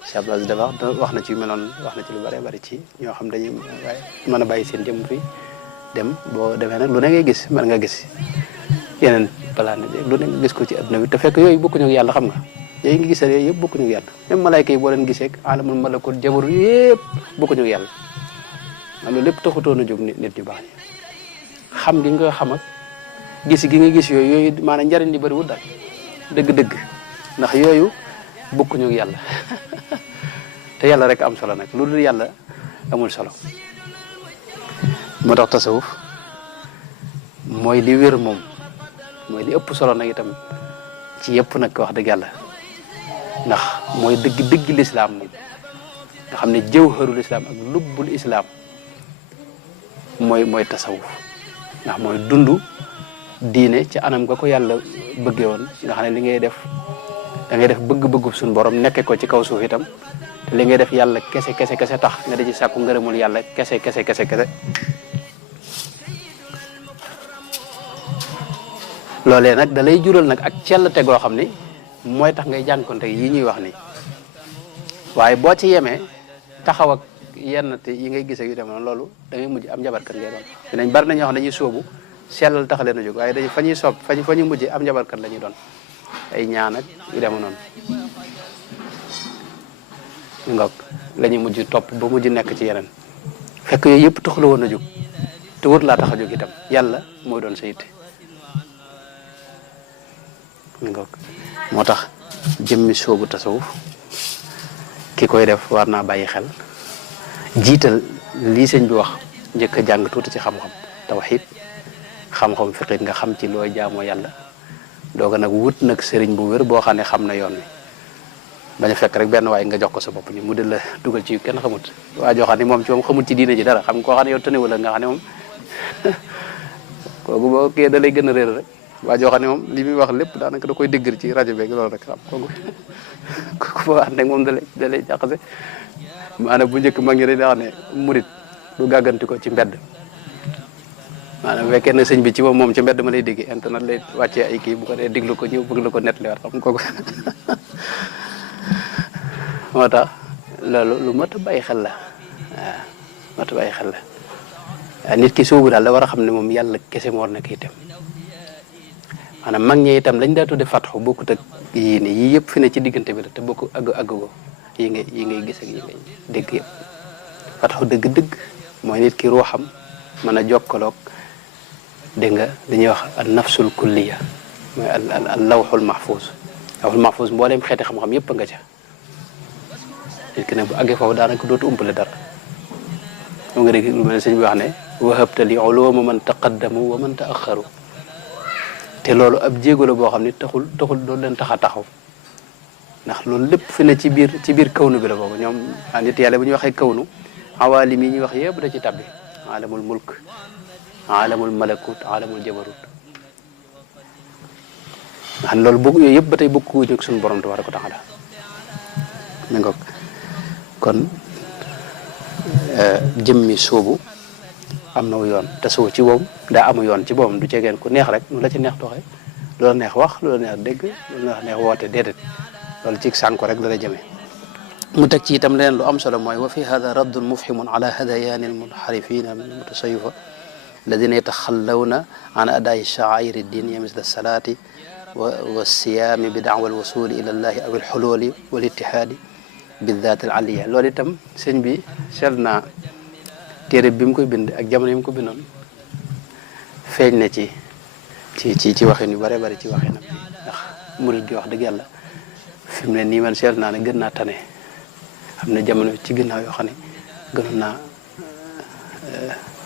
Cheikh Abdou Aziz Dabakh wax na ci meloon wax na ci lu bëree bëri ci ñoo xam dañuy mën a bàyyi seen jëmm fii dem boo demee nag lu ne ngay gis mën nga gis yeneen planète lu ne nga gis ko ci adduna bi te fekk yooyu bokkuñu ak yàlla xam nga yooyu nga gisal yooyu yëpp bokkuñu ak yàlla même malayka yi boo leen gisee alamul malakut jabaru yëpp bokkuñu ak yàlla man loolu lépp taxutoon a jóg nit ñu baax ñi xam gi nga xam ak gis gi nga gis yooyu maanaam njariñ li bëriwul daal dëgg-dëgg ndax yooyu bokkuñu ak yàlla te yàlla rek am solo nag lu dul yàlla amul solo moo tax tasawuf mooy li wér moom mooy li ëpp solo nag itam ci yëpp nag wax dëgg yàlla ndax mooy dëgg lislaam moom nga xam ne jawharul islaam ak lubbul islaam mooy tasawuf ndax mooy dund diine ci anam nga ko yàlla bëggee woon nga xam ne li ngay def da ngay def bëgg-bëggub suñu borom nekke ko ci kaw suuf itam te li ngay def yàlla kese tax nga di ci sàkku ngërëmul yàlla kese loolee nag da lay jural nag ak cell te goo xam ni mooy tax ngay jànkonte yi ñuy wax ni waaye boo ci yemee taxaw ak yenn te yi ngay gis ak yu dem noonu loolu da ngay mujj am njabarkat ngay doon dinañ bari na ñoo xam dañuy sóobu sellal tax leen a jóg waaye dañu fa ñuy soob fa ñu mujj am njabarkat la ñuy doon ay ñaan ak yu dem noonu ngoog la ñuy mujj topp ba mujj nekk ci yeneen fekk yooyu yëpp tax la woon a jóg te wut laa tax a jóg itam yàlla mooy doon sa yitte ngoog moo tax jëmmi soobu tasawuf ki koy def war naa bàyyi xel jiital lii sëñ bi wax njëkk a jàng tuuti ci xam-xam tawhid xam-xam fiqit nga xam ci looy jaamoo yàlla dooga nag wut nag sëriñ bu wér boo xam ne xam na yoon wi bañ a fekk rek benn waay nga jox ko sa bopp ni mu di la dugal ci kenn xamut waa joo xam ne moom ci moom xamut ci diine ji dara xam koo xam ne yow tënewu la nga xam ne moom kooku boo kii da lay gën a réer rek waa joo xam ne moom li muy wax lépp daanaka da koy dégg ci rajo beeg loolu rek xam kooku boo ànd ak moom da lay jaxase maanaam bu njëkk mag ñi dañ daa xam ne murit du gàgganti ko ci mbedd maanaam fekkee na sëñ bi ci moom ci mbedd ma lay dégg internet lay wàccee ay kii bu ko dee déglu ko ñëw bëgg la ko nettaliwaat xam kooku moo tax loolu lu mat a bàyyi xel la waaw mat a bàyyi xel la waaw nit ki soobu daal da war a xam ne moom yàlla kese moo war na ko itam maanaam mag ñi itam lañ daa tudde fatxu bokkut ak yii ne yii yëpp fi ne ci diggante bi la te bokk àggagoo yi ngay gis ak yi ngay dégg yëpp fatxu dëgg-dëgg mooy nit ki ruuxam mën a jokkaloog dégg nga dañuy wax an nafsul kulliya mooy al lawxul mahfuz lawxul mahfuz mbooleem xeeti xam-xam yëpp nga ca nit ki nag bu àggee foofu daanaka dootu umpale dara moo nga dégg lu mel ne sëñ bi wax ne wahabta li uluma man taqaddamu wa man taaxaru te loolu ab jéego la boo xam ne taxul doo leen tax a taxaw ndax loolu lépp fi ne ci biir kawnu bi la boobu ñoom nit yàlla bu ñu waxee kawnu awaalim yi ñuy wax yëpp da ci tabbi alamul mulk alamul malakut alamul jabarut nga xam ne loolu bokk yooyu yëpp ba tey bokkuñu ak suñu borom tabaaraka wa taala mi ngoog kon jëmmi soobu am na yoon te soo ci boobu daa amu yoon ci boobam du cegeen ku neex rek nu la ci neex doxee loola neex wax loola neex dégg loola neex woote déedéet loolu ci sànko rek la jëmee mu teg ci itam leneen lu am solo mooy wa fi hada raddun mufhimun ala hadayaani almunxarifina min almutasawifa alladina yataxallawna an adaayi shaairi ddin misla alsalaati wa siyaami bi daawa alwusuli ila allahi aw alxululi wal ittihaadi bidaat al aliya loolu itam sëñ bi seet naa téere bi mu koy bind ak jamono yi mu ko bindoon feeñ na ci waxin yu bare bari ci waxinam bi ndax murid gi wax dëgg yàlla fi mu ne nii man seet naa ne gën naa tane am na jamono ci ginnaaw yoo xam ne gënoon naa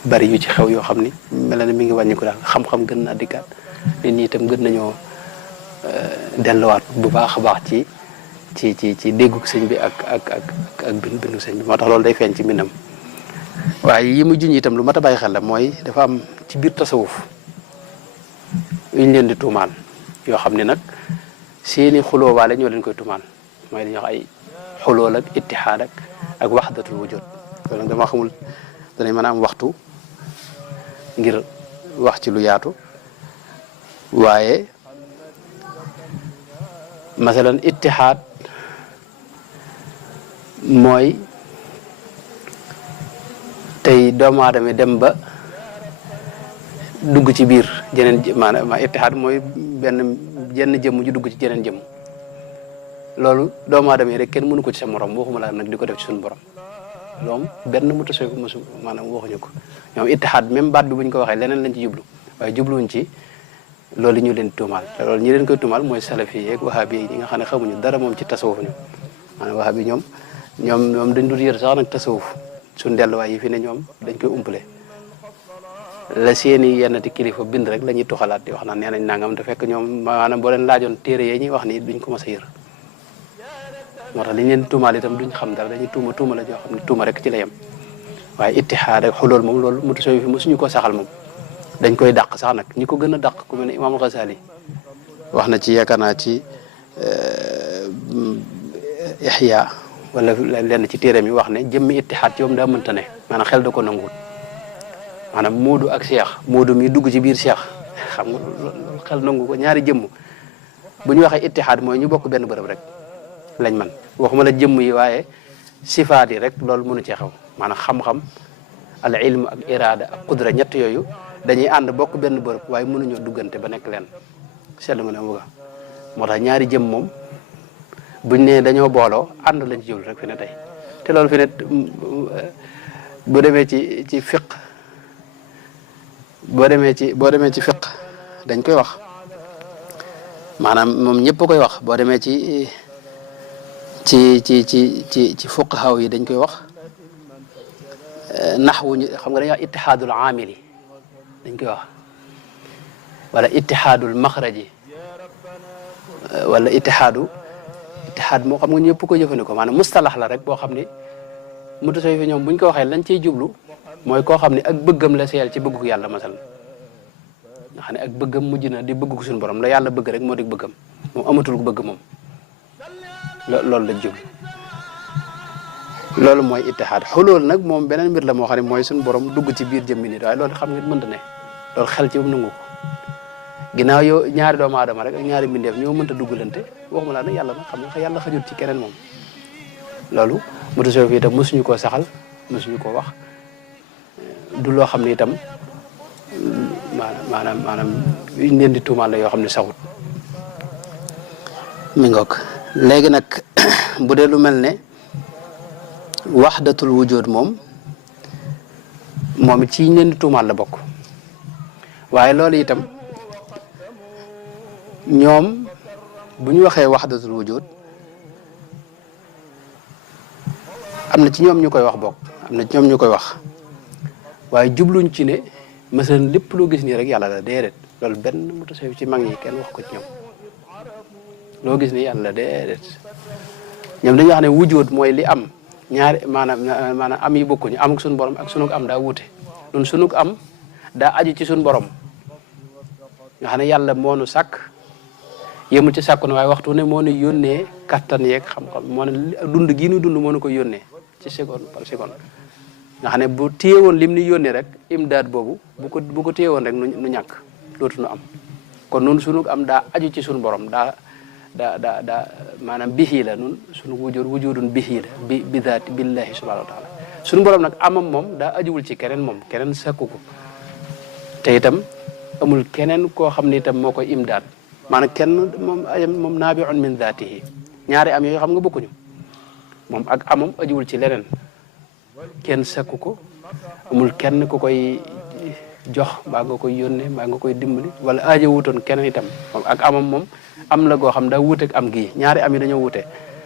bari yu ci xew yoo xam ni mel na ne mi ngi wàññi ko daal xam-xam gën naa dikkaat nit ñi itam gën nañoo delluwaat bu baax a baax ci déggug sëñ bi ak bindu sëñ bi moo tax loolu day feeñ ci mbindam waaye yi mu junj itam lu mat a bàyyi xel la mooy dafa am ci biir tasawuf yu ñu leen di tuumaan yoo xam ne nag seeni xuloo waale ñoo leen koy tuumaan mooy dañuy wax ay xulool ak ittihaad ak waxdatul wujud loolu nag dama xamul danañ mën a am waxtu ngir wax ci lu yaatu waaye masalan ittihaad mooy tey doomu aadama dem ba dugg ci biir jeneen maanaam ittihaad mooy jenn jëmm ju dugg ci jeneen jëmm loolu doomu aadama yi rek kenn mënu ko ci sa morom waxuma laa nag di ko def ci suñu borom loolu benn mutasawwif mosu maanaam waxuñu ko ñoom ittihaad même baat bi bu ñu ko waxee leneen lañ ci jublu waaye jubluwuñ ci loolu ñu leen tuumaal te loolu ñi leen koy tuumaal mooy salafi yeeg wahabi yi ñi nga xam ne xamuñu dara moom ci tasawuf ñu maanaam wahabi ñoom dañ dul yër sax nag tasawuf suñ delluwaay yi fi ne ñoom dañ koy umpale la seeni yennati kilifa bind rek la ñuy tuxalaat di wax naan nee nañ nangam te fekk ñoom maanaam boo leen laajoon téere yee ñuy wax nii duñ ko mës a yër moo tax li ñu leen tuumaal itam duñ xam dara dañuy tuuma la joo xam ne tuuma rek ci la yem waaye ittihaad ak xulool moom loolu mutasawwif fi mosuñu ko saxal moom dañ koy dàq sax nag ñi ko gën a dàq ku mel ne Imaam Ghazali wax na ci yaakaar naa ci Ihya wala lenn ci téereem yi wax ne jëmmi ittihaad ci moom daa mënta ne maanaam xel da ko nanguwut maanaam Moodu ak Cheikh Moodu mi dugg ci biir Cheikh xam nga loolu xel nangu ko ñaari jëmm bu ñu waxee ittihaad mooy ñu bokk benn bërëb rek lañ man waxuma la jëmm yi waaye sifaat yi rek loolu mënu cee xew maanaam xam-xam al ilm ak iraada ak qudra ñett yooyu dañuy ànd bokk benn bërëb waaye mënuñoo duggante ba nekk leen seetlu nga ne mu moo tax ñaari jëm moom buñ ne dañoo booloo ànd lañ ci jublu rek fi ne tey te loolu fi ne boo demee ci fiq boo demee ci fiq dañ koy wax maanaam moom ñëpp koy wax boo demee ci fuqahaa yi dañ koy wax naxwu xam nga dañuy wax ittihaadul aamili dañ koy wax wala ittihaadul maxraji wala ittihaad moo xam nga ñëpp ko jëfandikoo maanaam mustalax la rek boo xam ni mutasawwif ñoom buñ ko waxee lañ ciy jublu mooy koo xam ne ak bëggam la seel ci bëggu yàlla masal nga xam ne ak bëggam mujj na di bëggu suñu borom la yàlla bëgg rek moo di bëggam moom amatul bëgg moom loolu lañ jublu loolu mooy ittihaad xulul nag moom beneen mbir la moo xam ne mooy suñu borom dugg ci biir jëmmi nit waaye loolu xam nga mënta ne loolu xel ci moom nangu ko ginnaaw yow ñaari doomu aadama rek ak ñaari mbindeef ñoo mënta duggalante waxuma laa nag yàlla ma xam nga yàlla xajul ci keneen moom loolu mutasawwif itam mosuñu koo saxal mosuñu koo wax du loo xam ne itam maanaam yuñ leen di tuumaal la yoo xam ne saxut mi ngoog léegi nag bu dee lu mel ne waxdatul wujud moom it ci yiñ leen di tuumaal la bokk waaye loolu itam ñoom bu ñu waxee waxdatul wujud am na ci ñoom ñu koy wax bokk am na ci ñoom ñu koy wax waaye jubluñ ci ne masalan lépp loo gis nii rek yàlla la déedéet loolu benn mutasawwif ci mag ñi kenn wax ko ci ñoom loo gis ni yàlla la déedéet ñoom dañuy wax ne wujud mooy li am ñaari maanaam am yi bokkuñu am suñu borom ak sunu am daa wuute ñun sunu am daa aju ci suñu borom nga xam ne yàlla moo nu sàkk yemul ci sàkku na waaye waxtu ne moo nu yónnee kattan yeeg xam-xam moo ne dund gii nu dund moo nu ko yónnee ci seconde par seconde nga xam ne bu téyewoon lim ni yónnee rek imdaad boobu bu ko téyewoon rek nu ñàkk dootu nu am kon nun sunu am daa aju ci suñu borom daa maanaam bihi la nun sunu wujudun bihi la bi daati billahi subhanahu wa taala suñu borom nag amam moom daa ajuwul ci keneen moom keneen sakku ko te itam amul keneen koo xam ne itam moo koy imdaad maanaam kenn moom naabi'un min daatihi ñaari am yooyu xam nga bokkuñu moom ak amam ajuwul ci leneen kenn sakku ko amul kenn ku koy jox mbaa nga koy yónnee mbaa nga koy dimbali wala aajo wutoon keneen itam moom ak amam moom am la goo xam daa wuuteeg am gii ñaari am yi dañoo wuute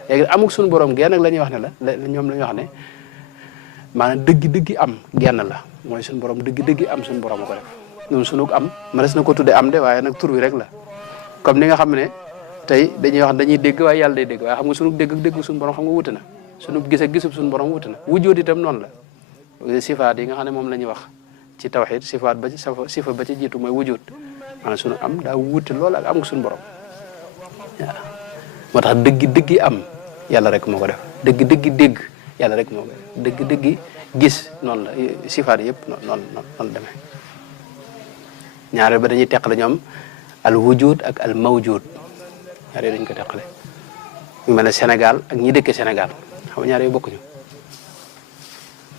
léegi amuk suñu borom genn nag la ñuy wax ne la ñoom la ñuy wax ne maanaam dëggi am genn la mooy suñu borom dëggi am suñu borom a ko def ñun sunu am mënees na ko tudde am de waaye nag tur wi rek la comme ni nga xam ne tey dañuy wax dañuy dégg waaye yàlla day dégg waaye xam nga sunu dégg suñu borom xam nga wuute na sunu gis ak gisub suñu borom wuute na wujjoot itam noonu la sifaat yi nga xam ne moom la ñuy wax ci tawxiid sifaat ba ci sifa ba ci jiitu mooy wujjoot maanaam sunu am daa wuute lool ak am nga suñu borom waaw moo tax dëggi am yàlla rek moo ko def dëggi dégg yàlla rek moo ko def dëggi gis noonu la sifaat yëpp noonu demee ñaareel ba dañuy teqale ñoom al wujud ak al mawjud ñaar yooyu dañ ko teqale ñu mel ne Sénégal ak ñi dëkke Sénégal xam nga ñaar yooyu bokkuñu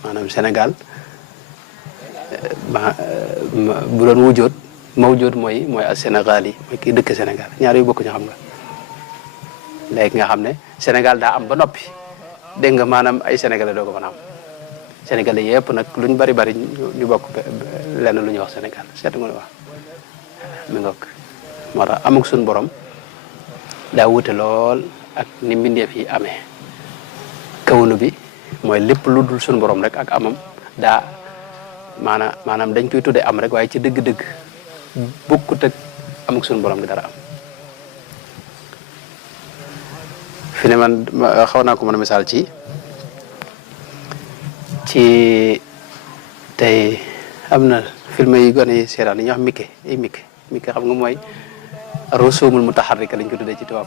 maanaam Sénégal bu doon wujud mawjud mooy al Sénégal yi mooy kii dëkke Sénégal ñaar yooyu bokkuñu xam nga léegi nga xam ne Sénégal daa am ba noppi dégg nga maanaam ay sénégalais doo ko mën a am sénégalais yëpp nag luñ bari ñu bokk lenn lu ñuy wax Sénégal seetu nga wax mi ngoog moo tax amuk suñu borom daa wute lool ak ni mbindeef yi amee kawnu bi mooy lépp lu dul suñu borom rek ak amam daa maanaam dañ koy tuddee am rek waaye ci dëgg-dëgg bokkut ak amuk suñu borom gi dara am fi ne man xaw naa ko mën a misaal ci tey am na film yi gone yi seetaan yi ñuy wax Mickey xam nga mooy rusumul mutaharrika lañ ko tuddee ci tubaab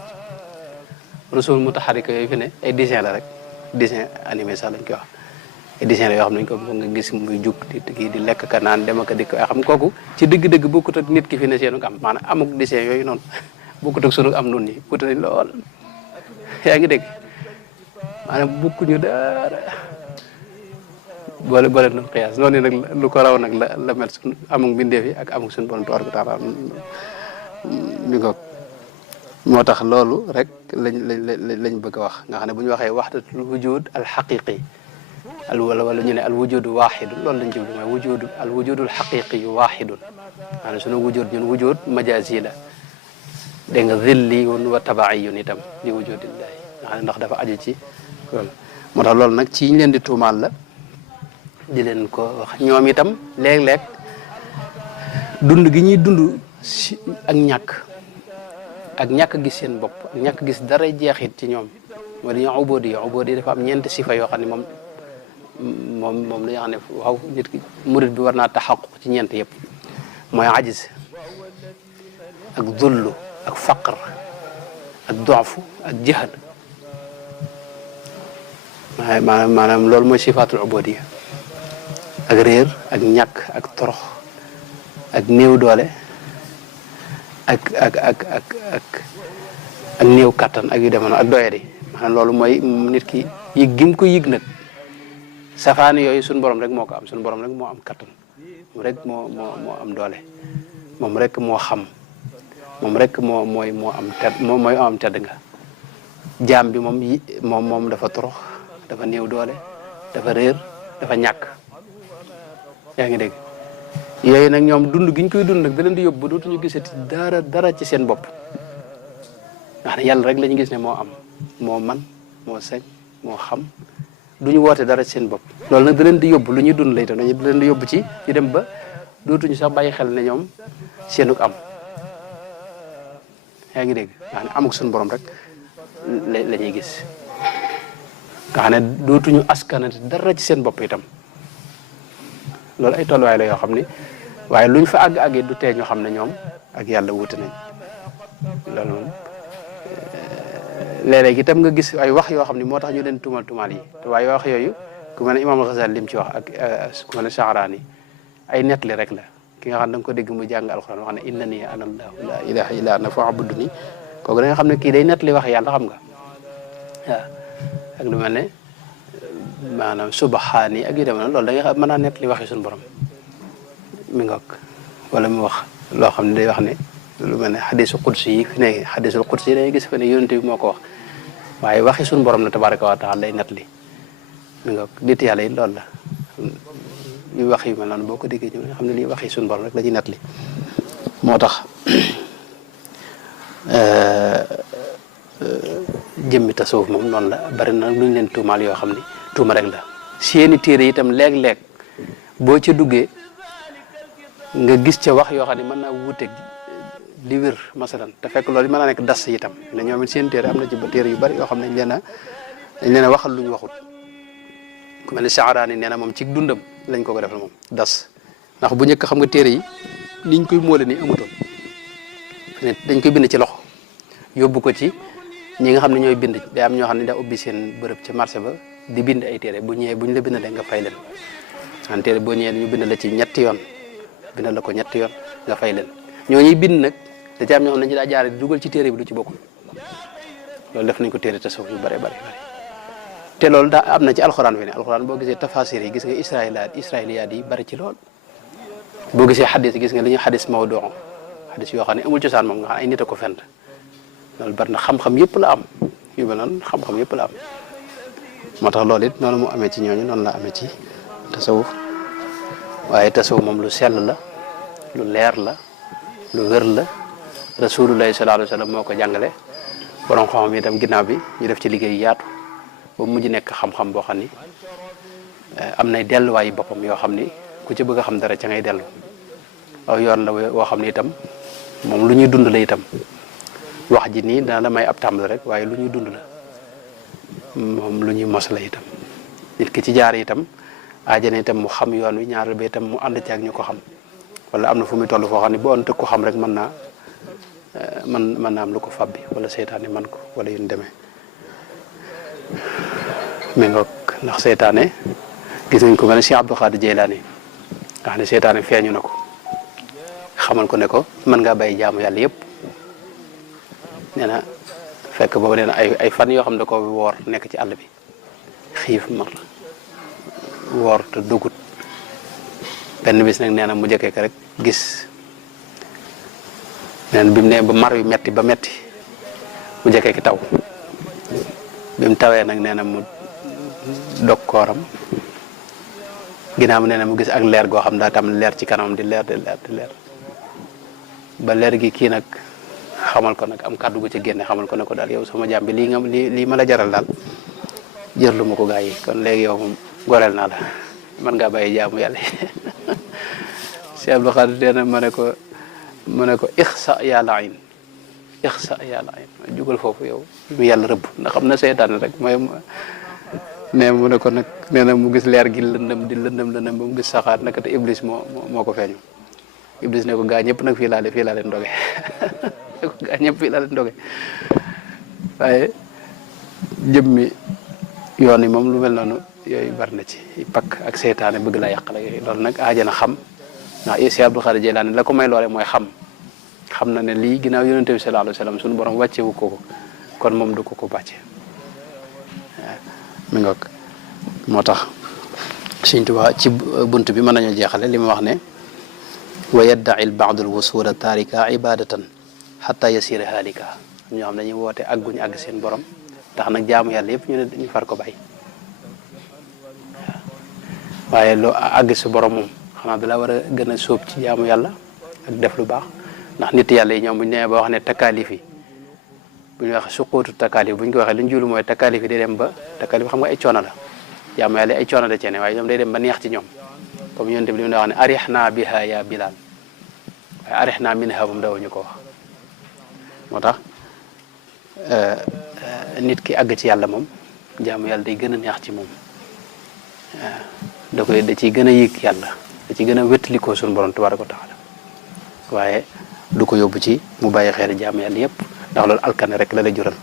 rusumul mutaharrika yooyu fi ne ay dessin la rek dessin animé sax lañ koy wax ay dessin la yoo xam ne ko nga gis muy jug di lekk ka naan dem ak dikk xam kooku ci dëgg-dëgg bokkut ak nit ki fi ne seenu am maanaam amuk dessin yooyu noonu bokkut ak sunu am noonu nii wute nañ lool yaa ngi dégg maanaam bokkuñu dara boole noonu xiyaas noonu nag lu ko raw nag la mel suñu amuk mbindeef yi ak amuk suñu borom tabaaraka taala mi ngoog moo tax loolu rek lañ bëgg a wax nga xam ne bu ñu waxee waxdatul wujud al xaqiqi wala ñu ne al wujudu waaxidun loolu lañ jublu mooy wujudu al wujudul xaqiqi yu waaxidun maanaam suñu wujud ñun wujud majazi la dégg nga zilliyun wa tabaiyun itam li wujudillahi nga xam ne ndax dafa aju ci loolu moo tax loolu nag ci ñu leen di tuumaal la di leen ko wax ñoom itam léeg-léeg dund gi ñuy dund si ak ñàkk ak ñàkk gis seen bopp ak ñàkk gis dara jeexit ci ñoom mooy dañoo ubóodi dafa am ñeenti sifa yoo xam ne moom dañoo xam ne waaw nit ki murit bi war naa taxaquq ci ñeent yëpp mooy ajiz ak zullu ak faqr ak doofu ak jahal maanaam loolu mooy sifaatul ubóodiya ak réer ak ñàkk ak torox ak néew doole ak néew kattan ak yu demoon ak doyadi maanaam loolu mooy nit ki yëg gi mu ko yëg nag safaani yooyu suñu borom rek moo ko am suñu borom rek moo am kattan moom rek moo am doole moom rek moo xam moom rek moo am tedd nga jaam bi moom dafa torox dafa néew doole dafa réer dafa ñàkk yaa ngi dégg yooyu nag ñoom dund gi ñu koy dund nag da leen di yóbbu dootuñu gisati dara ci seen bopp ndax ne yàlla rek la ñu gis ne moo am moo man moo sañ moo xam duñu woote dara ci seen bopp loolu nag da leen di yóbbu lu ñuy dund lay tam da leen di yóbbu ci ñu dem ba dootuñu sax bàyyi xel ne ñoom seenuk am yaa ngi dégg nga xam ne amuk suñu borom rek la ñuy gis nga xam ne dootuñu askanati dara ci seen bopp itam loolu ay tolluwaay la yoo xam ne waaye luñ fa àgg du tee ñu xam ne ñoom ak yàlla wuute nañ loolu moom léeg-léeg itam nga gis ay wax yoo xam ne moo tax ñu leen tumal yi te waaye wax yooyu ku mel ne Imaam Al-Ghazali lim ci wax ak ku mel ne Sha'rani ay nettali rek la ki nga xam ne da nga ko dégg mu jàng alxuraan wax ne innani ana allahu la ilaha illa ana fa'buduni kooku da nga xam ne kii day nettali wax yàlla xam nga waaw ak lu mel ne maanaam subhaani ak yu demee noonu loolu da nga mën naa nettali waxi suñu borom mi ngoog wala mu wax loo xam ne day wax ne lu mel ne xadisu qudsi yi fi ne xadisul qudsi yi dañuy gis fa ne yonent bi moo ko wax waaye waxi suñu borom la tabaraka wa taala lay nettali mi ngoog nit yàlla yi loolu la yu wax yu mel noonu boo ko déggee ñu nga xam ne lii waxi suñu borom rek la ñuy nettali moo tax jëmmi tasawuf moom noonu la bari na lu ñu leen tuumaal yoo xam ni tuuma rek la seeni téere itam léeg-léeg boo ca duggee nga gis ca wax yoo xam ne mën naa wuuteeg li wér masalan te fekk loolu mën naa nekk das itam ne ñoom it seen téere am na ci téere yu bari yoo xam ne dañ leen a waxal lu ñu waxut ku mel ne Sha'rani nee na moom ci dundam lañ ko defal moom das ndax bu njëkk xam nga téere yi niñ koy moole ni amutoon dañ koy bind ci loxo yóbbu ko ci ñi nga xam ne ñooy bind day am ñoo xam ne daa ubbi seen bërëb ca marché ba di bind ay téere bu ñëwee bu ñu la bindalee nga fay leen an téere boo ñëwee ñu bind la ci ñetti yoon bindal la ko ñetti yoon nga fay leen ñoo ñuy bind nag da ci am ñoo xam ne dañu daa jaare di dugal ci téere bi lu ci bokkul loolu def nañ ko téere tasawuf yu bare te loolu daa am na ci alxuraan fi ne alxuraan boo gisee tafasir yi gis nga israiliyaat yi bari ci lool boo gisee xadis gis nga li ñuy xadis mawdu xadis yoo xam ne amul cosaan moom nga xam ne ay nit a ko fent loolu bari na xam-xam yëpp la am yu mel noonu xam-xam yëpp la am moo tax loolu it noonu mu amee ci ñooñu noonu la amee ci tasawuf waaye tasawuf moom lu sell la lu leer la lu wér la rasulullahi sallallahu alayhi wa sallam moo ko jàngale borom xam-xam itam ginnaaw bi ñu def ci liggéey yaatu ba mujj nekk xam-xam boo xam ni am nay delluwaayu boppam yoo xam ni ku ci bëgg a xam dara ca ngay dellu aw yoon la woo xam ni itam moom lu ñuy dund la itam wax ji nii dana la may ab tàmbali rek waaye lu ñuy dund la moom lu ñuy mos la itam nit ki ci jaar itam aajana itam mu xam yoon wi ñaareel ba itam mu ànd ci ak ñu ko xam wala am na fu muy toll foo xam ne boo ënt ko xam rek mën naa am lu ko fabbi wala seytaane man ko wala yu ñu demee mais nga ndax seytaane gis nañ ko mel ne Cheikh Abdou Khadir Jeylaani nga xam ne seytaane feeñu na ko xamal ko ne ko mën ngaa bàyyi jaamu yàlla yëpp nee na fekk boobu nee na ay fan yoo xam ne da ko woor nekk ci àll bi xiif mar woor te dugut benn bis nag nee na mu jëkkee ko rek gis nee na bi mu ne ba mar yu metti ba metti mu jëkkee ki taw bi mu tawee nag nee na mu dog kooram ginnaaw nee na mu gis ak leer goo xam daa tam leer ci kanamam di leer ba leer gi kii nag xamal ko nag am kàddu gu ci génne xamal ko ne ko daal yow sama jaam bi lii ma la jaral daal jërlu ma ko gaa yi kon léegi yow moom goreel naa la mën ngaa bàyyi jaamu yàlla Cheikh Abdou Khadir nee na ma ne ko ixsa yaa lain ixsa yàlla jugal foofu yow mu yàlla rëbb ndax xam na seytaane rek mooy ne mu ne ko nag nee na mu gis leer gi lëndëm di lëndëm ba mu gis saxaar naka te iblis moo ko feeñu iblis ne ko gaa ñëpp nag fii laa leen doge ne ko gaa ñëpp fii laa leen doge waaye jëmmi yoon yi moom lu mel noonu yooyu bari na ci pakk ak seytaane bëgg laa yàqal ak yooyu loolu nag aajana xam ndax si Abdul Xaadir Jilaani la ko may loole mooy xam na ne lii ginnaaw yonente bi sallallahu alayhi wa sallam suñu borom wàccewu ko kon moom du ko bàcce waaw mi ngoog moo tax Sëñ Tuubaa ci bunt bi mën nañoo jeexale li mu wax ne wa yaddaci lbaadu lwusula taarika ibadatan xata yasira halika ñoo xam dañuy woote àgguñu àgg seen borom ndax nag jaamu yàlla yëpp ñu far ko bàyyi waaye loo àgg si borom moom xanaa da la war a gën a sóob ci jaamu yàlla ak def lu baax ndax nit yàlla yi ñoom bu ñu demee ba wax ne takaalif yi bu ñu wax suquutu takaalif bu ñu ko waxee li ñu julu mooy takaalif yi day dem ba takaalif xam nga ay coono la jaamu yàlla ay coono da cee ne waaye ñoom day dem ba neex ci ñoom comme yonent bi li mu wax ne arihna biha ya bilal waaye arihna minha moom dawuñu ko wax moo tax nit ki àgg ci yàlla moom jaamu yàlla day gën a neex ci moom da ciy gën a yëg yàlla da ciy gën a wétlikoo suñu borom tabaaraka wa taala waaye du ko yóbbu ci mu bàyyi xeer jaamu yàlla yëpp ndax loolu alkane rek la lay jural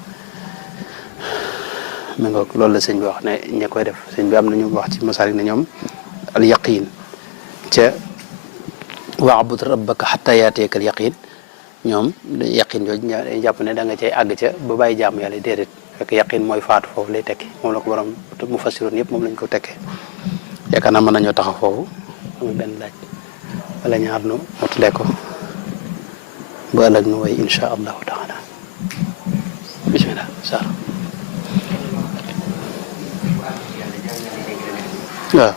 mi nga loolu la sëñ bi wax ne ña koy def sëñ bi am na ñu wax ci masaalik ne ñoom al yaqin ca wa'bud rabbaka hatta yaatiyakal yaqin ñoom yaqin jooju dañuy jàpp ne da nga cay àgg ca ba bàyyi jaamu yàlla déedéet fekk yaqin mooy faatu foofu lay tekki moom la ko borom mu fassiroon yëpp moom lañ ko tekkee yaakaar naa mën nañoo taxaw foofu amul benn laaj wala ñaar nu motulee ko ba ëllëg nu way insha allahu taala bismillah sar waaw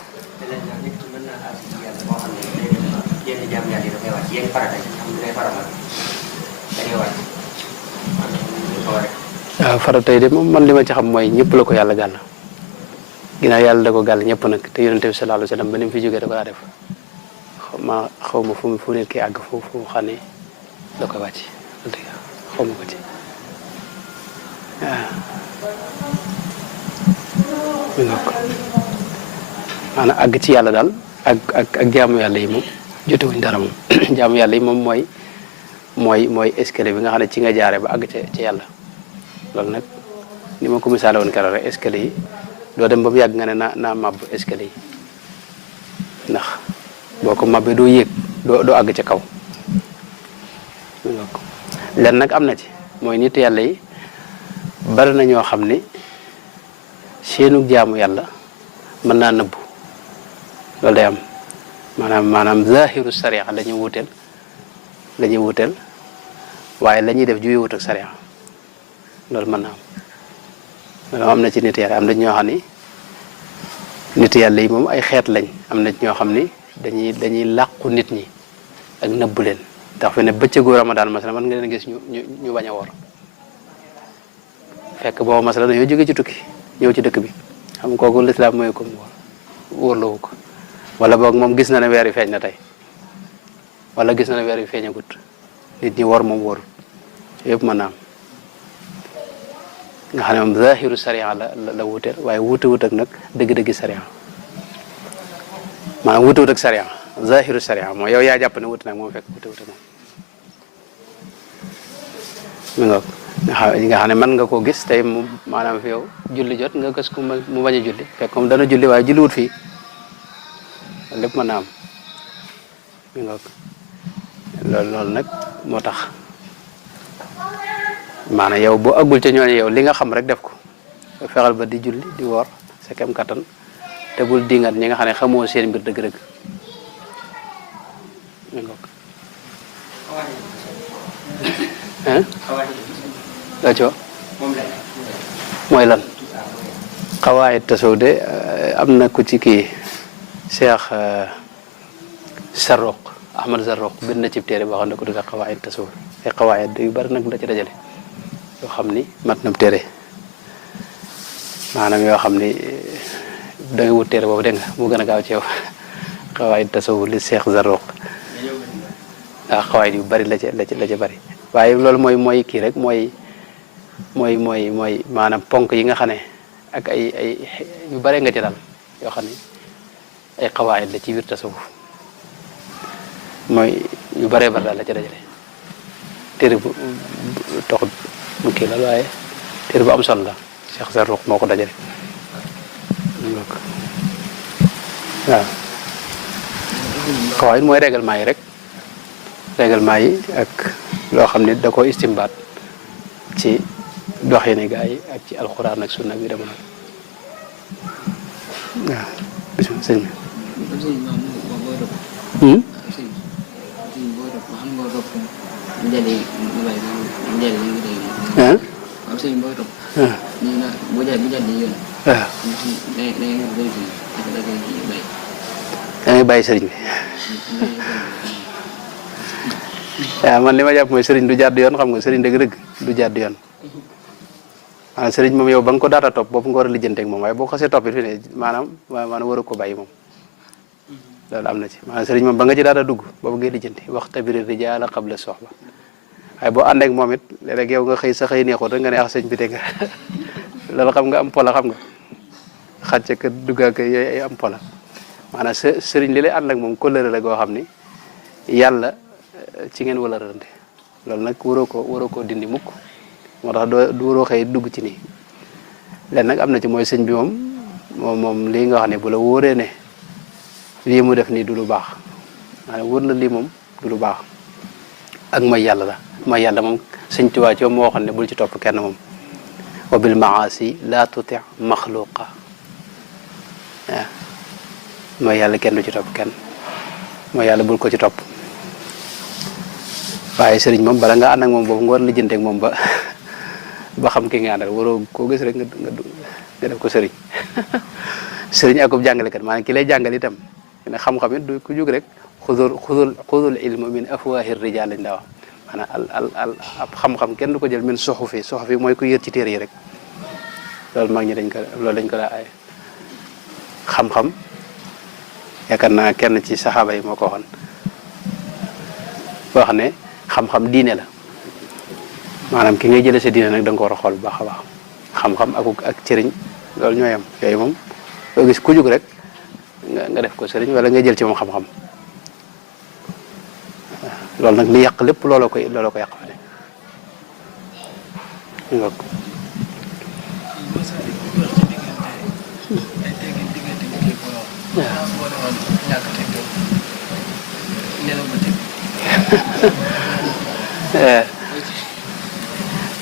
waaw farata yi de moom man li ma ci xam mooy ñëpp la ko yàlla gàll ginnaaw yàlla da ko gàll ñëpp nag te yonente bi sallallahu alayhi wa sallam ba ni mu fi jógee da ko daa def xaw ma fu nit ki àgg fu xam ne da koy wàcc xaw ma ko ci waaw mi nga ko maanaam àgg ci yàlla daal ak jaamu yàlla yi moom jotewuñ dara moom jaamu yàlla yi moom mooy escalier bi nga xam ne ci nga jaaree ba àgg ci yàlla loolu nag ni ma ko misaale woon keroog rek escalier yi doo dem ba mu yàgg nga ne naa màbb escalier yi ndax boo ko màbbee doo yéeg doo àgg ca kaw len nag am na ci mooy nit yàlla yi bari na ñoo xam ni seenu jaamu yàlla mën naa nëbbu loolu day am maanaam zahiru sariya la ñuy wuteel waaye la ñuy def juy wut ak sariya loolu mën naa am loolu am na ci nit yàlla am na ñoo xam ni nit yàlla yi moom ay xeet lañ am na ñoo xam ni dañuy làqu nit ñi ak nëbbu leen ndax fi ne bëccëgu Ramadan masala mën nga leen gis ñu bañ a woor fekk boobu masala dañoo jóge ci tukki ñëw ci dëkk bi xam kooku lislaam mooy ko mu wóorloowu ko wala boog moom gis na ne weer yi feeñ na tey wala gis na ne weer yi feeñagut nit ñi wor moom wóorul yëpp mën naa am nga xam ne moom zahiru sariya la wuteel waaye wut ak nag dëgg-dëggi sariya maanaam wut ak sariya zahiru sariya mooy yow yaa jàpp ne wut nag moom fekk wut ak moom mi nga xam ne mën nga koo gis tey mu maanaam fi yow julli jot nga gis ko mu bañ a julli fekk moom dana julli waaye julli wut fii lépp mën naa am mi nga loolu nag moo tax maanaam yow boo àggul ca ñooñu yow li nga xam rek def ko fexeel ba di julli di woor sa kem kattan te bul dingat ñi nga xam ne xamoo seen mbir dëgg-dëgg mi nga dacoo mooy lan xawaayit tasaw de am na ku ci kii Cheikh Zarruq Ahmad Zarruq bind na ci téere boo xam ne ko dëgg xawaayit tasaw ay xawaayit yu bari nag la ci dajale yoo xam ni mat na téere maanaam yoo xam ni da nga wut téere boobu dégg nga mu gën a gaaw ci yow xawaayit tasaw li Cheikh Zarruq waaw xawaayit yu bari la ca bari waaye loolu mooy kii rek mooy maanaam ponk yi nga xam ne ak ay yu bare nga ci daal yoo xam ne ay xawaayit la ci biir tasawuf mooy yu bare bare daal la ci dajale téere bu taxut mu kii la waaye téere bu am solo la Cheikh Zarruq moo ko dajale waaw xawaayit mooy règlement yi rek règlement yi ak loo xam ne da ko istimbaat ci doxini gaa yi ak ci alxuraan ak sunna bi dama noonu waaw bisimilah sëñ bi. da ngay bàyyi sëriñ bi waaw man li ma jàpp mooy sëriñ du jàdd yoon xam nga sëriñ dëgg-dëgg du jàdd yoon maanaam sëriñ moom yow ba nga ko daata topp boobu nga war a lijjanteeg moom waaye boo ko xasee toppit fi ne maanaam war ko bàyyi moom loolu am na ci maanaam sëriñ moom ba nga ci daata dugg boobu ngay lijjanti waxtabiri rijaala qabla soxba waaye boo ànd ak moom it léeg-léeg yow nga xëy sa xëy neexut rek nga ne ax sëñ bi te nga loolu xam nga am pola xam nga xàcc ka dugga ka yooyu ay am pola maanaam sëriñ li lay ànd ak moom kóllëre la goo xam ni yàlla ci ngeen wala rënde loolu nag waroo koo dindi mukk moo tax du waroo xëy dugg ci nii len nag am na ci mooy sëñ bi moom lii nga wax ne bu la wóoree ne lii mu def nii du lu baax maanaam wóor na lii moom du lu baax ak mooy yàlla la mooy yàlla moom sëñ Tuubaa ci moom moo waxoon ne bul ci topp kenn moom wa bil maasi la tuti maxluqa waaw mooy yàlla kenn du ci topp kenn mooy yàlla bul ko ci topp waaye sëriñ moom bala nga ànd ak moom boobu nga war a lijjanteeg moom ba xam ki nga àndal waroo koo gis rek nga def ko sëriñ sëriñ akub jàngalekat maanaam ki lay jàngal itam ne xam-xam it du ku jóg rek xudul ilma min afwaahir rijaal lañ daa wax maanaam ab xam-xam kenn du ko jël min suxufi mooy ku yër ci téere yi rek loolu mag ñi dañ ko daa ay xam-xam yaakaar naa kenn ci saxaaba yi moo ko waxoon boo xam ne xam-xam diine la maanaam ki ngay jëlee sa diine nag da nga ko war a xool bu baax a baax xam-xam ak sëriñ loolu ñooy am yooyu moom doo gis ku jug rek nga def ko sëriñ wala nga jël ci moom xam-xam loolu nag li yàq lépp looloo ko yàq fa ne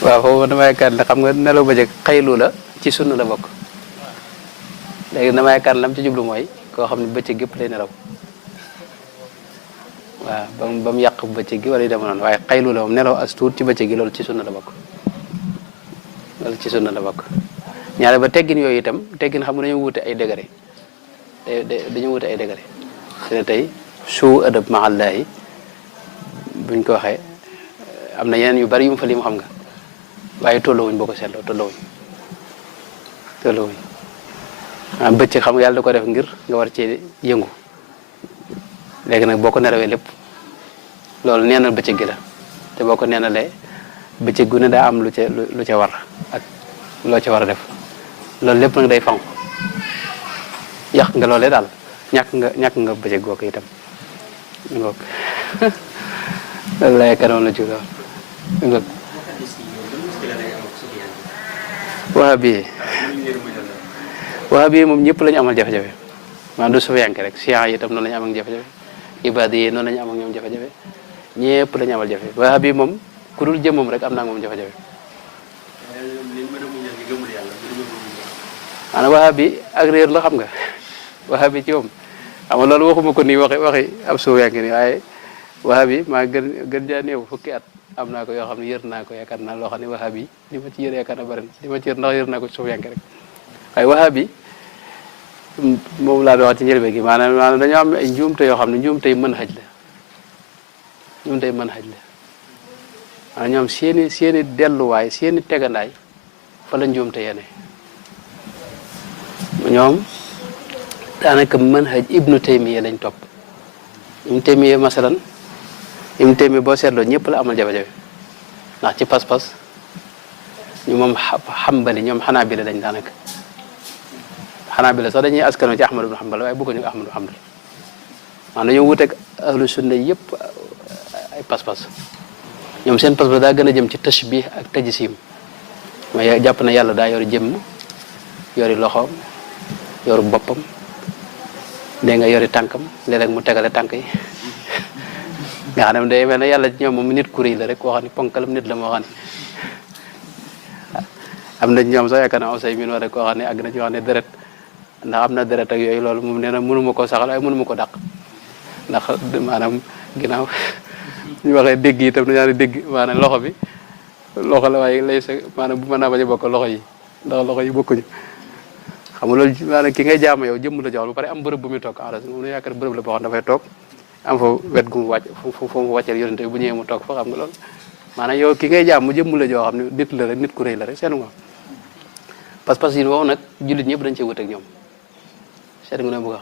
waaw foofu dama yaakaar ne xam nga nelaw ba jëkk xaylu la ci sunna la bokk léegi dama yaakaar ne lam ci jublu mooy koo xam ne bëccëg gépp lay nelaw waaw ba mu yàq bëccëg gi wala yu dema noonu waaye xaylu la moom nelaw as tuut ci bëccëg gi loolu ci sunna la bokk ñaare ba teggin yooyu itam teggin xam nga dañoo wute ay degré dañoo wute ay degré te tey suu adab mahallaahi buñ ko waxee am na yeneen yu bari yu mu fa lim xam nga waaye tolluwuñ boo ko seetloo tolluwuñ maanaam bëccëg xam nga yàlla da ko def ngir nga war ci yëngu léegi nag boo ko nerawee lépp loolu neenal bëccëg gi la te boo ko neenalee bëccëg gu ne daa am lu ca war ak loo ca war a def loolu lépp nag day fanq yàq nga loolee daal ñàkk nga bëccëg googu itam ngoog loolu la yaakaaroon la ci loolu ngoog wahabi moom ñëpp la ñu amal jafe-jafe maanaam du sufiyanke rek siyaa yi itam noonu la ñu am ak jafe-jafe ibaadi yi noonu la ñu am ak ñoom jafe-jafe ñëpp la ñu amal jafe wahabi moom ku dul jëm moom rek am naa moom jafe-jafe maanaam wahabi ak réer la xam nga wahabi ci moom xam nga loolu waxuma ko nii waxi ab sufiyanke nii waaye wahabi maa gën jaa néew fukki at am naa ko yoo xam ne yër naa ko yaakaar naa loo xam ne wahabi li ma ci yër yaakaar na bari li ma ci yër ndax yër naa ko ci sufiyanke rek waaye wahabi moom laa doon wax ci njëlbeen gi maanaam dañoo am ay njuumte yoo xam ne njuumtey mën xaj la maanaam ñoom seeni delluwaay seeni tegandaay fa la njuumte yene ñoom daanaka mën xaj ibnu taymiya lañ topp ibnu taymiya masalan ibnu taymiya boo seetloo ñëpp la amal jafe-jafe ndax ci pas-pas ñu moom xambali ñoom xanaabila lañ daanaka xanaabila sax dañuy askano ci Ahmad ibn Hanbal waaye bokkuñu Ahmad ibn Hanbal maanaam dañoo wuteeg ahlu sunna yëpp ay pas-pas ñoom seen pas-pas daa gën a jëm ci tashbih ak tajsim mooy jàpp na yàlla daa yor jëmm yori loxoom yoru boppam dégg nga yori tànkam léeg-léeg mu tegale tànk yi nga xam ne day mel ne yàlla ci ñoom moom nit ku rëy la rek koo xam ne ponkalam nit la moo xam ne am na ñoom sax yaakaar naa aussi min war rek koo xam ne àgg na ci wax ne deret ndax am na deret ak yooyu loolu moom nee na mënuma koo saxal waaye mënuma ko dàq ndax maanaam ginnaaw ñu waxee dégg itam dañaa ne dégg maanaam loxo bi loxo la waaye lay sa maanaam bu mën naa bañ a bokk loxo yi ndax loxo yi bokkuñu xam nga loolu maanaam ki ngay jaamu yow jëmm la jox ba pare am bërëb bu muy toog aras moom la yaakaar bërëb la boo xam dafay toog am fa wet gu mu wàcc fu mu wàcceel yonente bu ñëwee mu toog fa xam nga loolu maanaam yow ki ngay jaam mu jëmm la joo xam ne nit la rek nit ku rëy la rek seenu nga pas-pas yi woowu nag jullit ñëpp dañ cee wut ak ñoom seet nga ne bu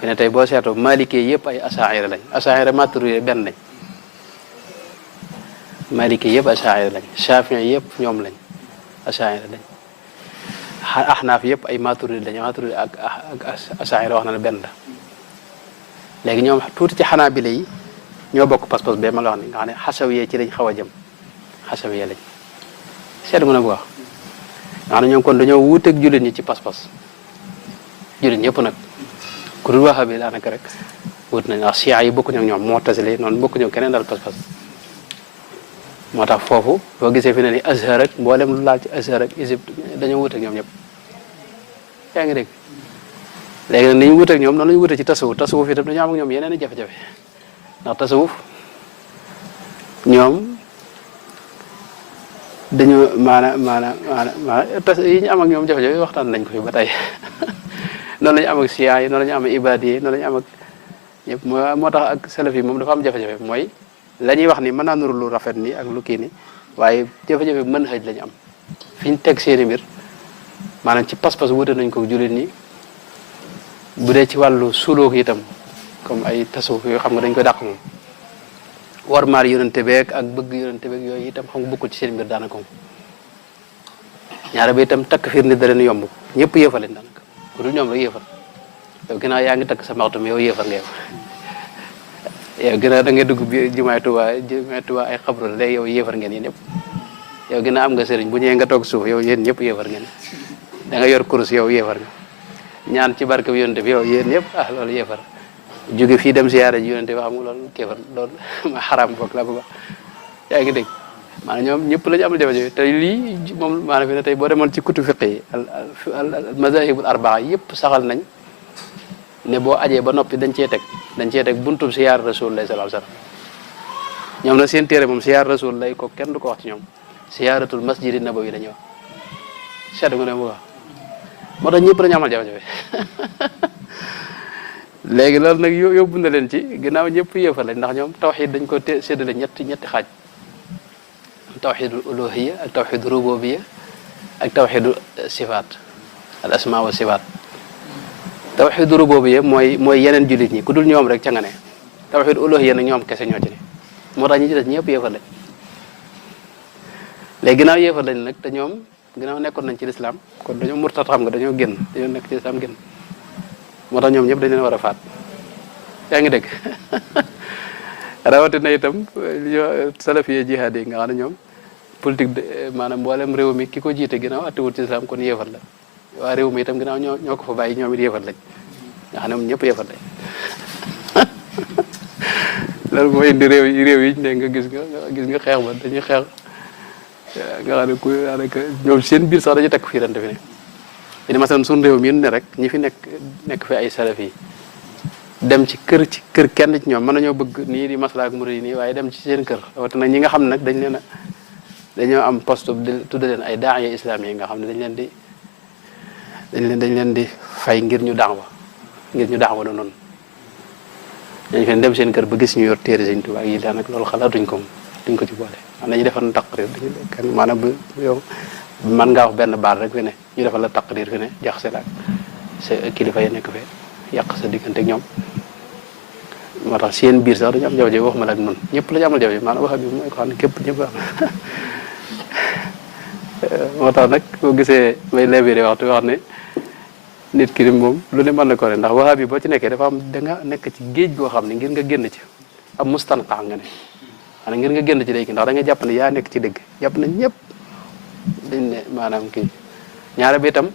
fi ne tey boo seetoo maalikee yëpp ay asaayira lañ asaayira maturité benn lañ maalikee yëpp asaayira lañ chafin yëpp ñoom lañ asaayira lañ ahnaaf yëpp ay maturité lañ maturité ak asaayira wax na la benn la léegi ñoom tuuti ci xanaabila yi ñoo bokk pas-pas bee ma la wax ni nga xam ne xasawiyee ci lañ xaw a jëm xasawiyee lañ seet nga ne bu nga xam ne ñoom kon dañoo wuuteeg jullit ñi ci pas-pas jullit ñëpp nag ku dul waxa bi daanaka rek wut nañ wax siyaa yi bokkuñu ak ñoom moo tasile noonu bokkuñu keneen daal pas-pas moo tax foofu boo gisee fi ne ni azhar rek mboolem lu laal ci azhar rek Égypte dañoo wut ak ñoom ñëpp yaa ngi dégg léegi nag ni ñu wut ak ñoom noonu la ñu wute ci tasawuf itam dañoo am ak ñoom yeneen i jafe-jafe ndax tasawuf ñoom dañoo maanaam yi ñu am ak ñoom jafe-jafe waxtaan nañ ko fi ba tey noonu la ñu am ak siyaa yi noonu la ñu am ak ibaadi yi noonu la ñu am ak ñëpp moo tax ak salaf yi moom dafa am jafe-jafe mooy la ñuy wax ni mën naa nuru lu rafet ni ak lu kii ni waaye jafe-jafe mën xëj la ñu am fi ñu teg seeni mbir maanaam ci pas-pas wute nañ ko jullit ñi bu dee ci wàllu sulóok itam comme ay tasawuf yoo xam nga dañ koy dàq moom war maar yonente beeg ak bëgg yonente beeg yooyu itam xam nga bokkul ci seen mbir daanaka moom ñaare ba itam takk fiir ni da leen yomb ñëpp yéefal leen daanaka ku dul ñoom rek yéefal yow ginnaaw yaa ngi takk sa maxtum yow yéefal nga yow ginnaaw da ngay dugg bi jumaay Tuubaa ay xabru la léegi yow yéefar ngeen yéen ñëpp yow ginnaaw am nga sëriñ bu ñëwee nga toog suuf yow yéen ñëpp yéefar ngeen da nga yor kurus yow yéefar nga ñaan ci barke bi yonente bi yow yéen ñëpp loolu yéefar jóge fii dem siyaare ji yonente bi xam nga loolu kéefar loolu ma xaraam boog la bëgg yaa ngi dégg maanaam ñoom ñëpp la ñu am jafe-jafe te lii moom maanaam fi ne tey boo demoon ci kutu fiq yi al mazahibul arbaa yëpp saxal nañ ne boo ajee ba noppi dañ cee teg buntum siyaar rasul lay sallallahu alayhi wasallam ñoom nag seen téere moom siyaar rasul lay ko kenn du ko wax ci ñoom siyaaratul masjidi nabawi la ñuy wax seetlu nga ne mu wax moo tax ñëpp dañu amal jafe-jafe léegi loolu nag yóbbu na leen ci ginnaaw ñëpp yéefal lañ ndax ñoom tawxid dañ ko séddale ñetti xaaj tawxidul uluhiyya ak tawxidul rububiyya ak tawxidul sifaat al asma wa sifaat tawxidul rububiyya mooy yeneen jullit ñi ku dul ñoom rek ca nga ne tawxidul uluhiyya nag ñoom kese ñoo ci ne moo tax ñi ci des ñëpp yéefal lañ léegi ginnaaw yéefal lañ nag te ñoom ginnaaw nekkoon nañ ci lislaam kon dañoo murtat xam nga dañoo nekk ci lislaam génn moo tax ñoom ñëpp dañ leen war a faat yaa ngi dégg rawatina itam salafiyee jihaad yi nga xam ne ñoom politique maanaam mboolem réew mi ki ko jiite ginnaaw attewul ci lislaam kon yéefar la waa réew mi itam ginnaaw ñoo ko fa bàyyi ñoom it yéefar lañ nga xam ne moom ñëpp yéefar lañ loolu mooy indi réew yi ne nga gis nga xeex ba dañuy xeex nga xam ne ku daanaka ñoom seen biir sax dañuy takk fiirante fi ne ini masalan suñu réew mi ne rek ñi fi nekk fi ay salaf yi dem ci kër kenn ci ñoom mën nañoo bëgg nii di masla ak murid yi nii waaye dem ci seen kër rawatina ñi nga xam nag dañoo am poste tudde leen ay daaya islam yi nga xam ne dañ leen di fay ngir ñu daawa noonu dañ fi dem seen kër ba gis ñu yor téere Sëñ Tuubaa yi daanaka loolu xalaatuñ ko duñ ko ci boole am nañu defal taqrir kenn maanaam bu yow man ngaa wax benn baat rek fi ne ñu defal la taqrir fi ne jaxase la sa kilifa yi nekk fee yàq sa diggante ak ñoom moo tax seen biir sax dañu am jafe-jafe waxuma la ak noonu ñëpp la ñu amal jafe-jafe maanaam wahabi mooy ko xam ne képp ñëpp am moo tax nag boo gisee may labiré waxtu wax ne nit ki moom lu ne mën na ko ne ndax wahabi boo ci nekkee dafa am da nga nekk ci géej goo xam ne ngir nga génn ci am mustanqa nga ne xanaa ngir nga génn ci léegi ndax da nga jàpp ne yaa nekk ci dëgg jàpp na ñëpp dañ ne maanaam kii ñaare bi itam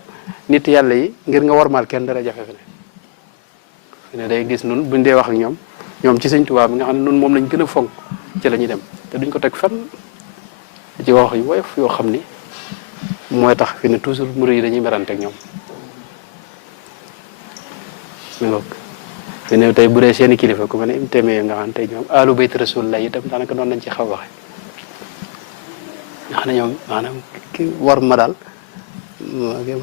nit yàlla yi ngir nga warmaal kenn dara jafe fi ne day gis nun buñ dee wax ak ñoom ci Sëñ Tuubaa bi nga xam ne nun moom lañ gën a fonk ci la ñuy dem te duñ ko teg fenn ci wax yu woyof yoo xam ni mooy tax fi ne toujours murid yi dañuy merante ak ñoom mi ngoog fi ne tey bu dee seeni kilifa ku mel ne im téeméer nga xam ne tey ñoom alu bayt rasulullah itam daanaka noonu lañ ci xaw waxe nga xam ne ñoom maanaam ki war ma daal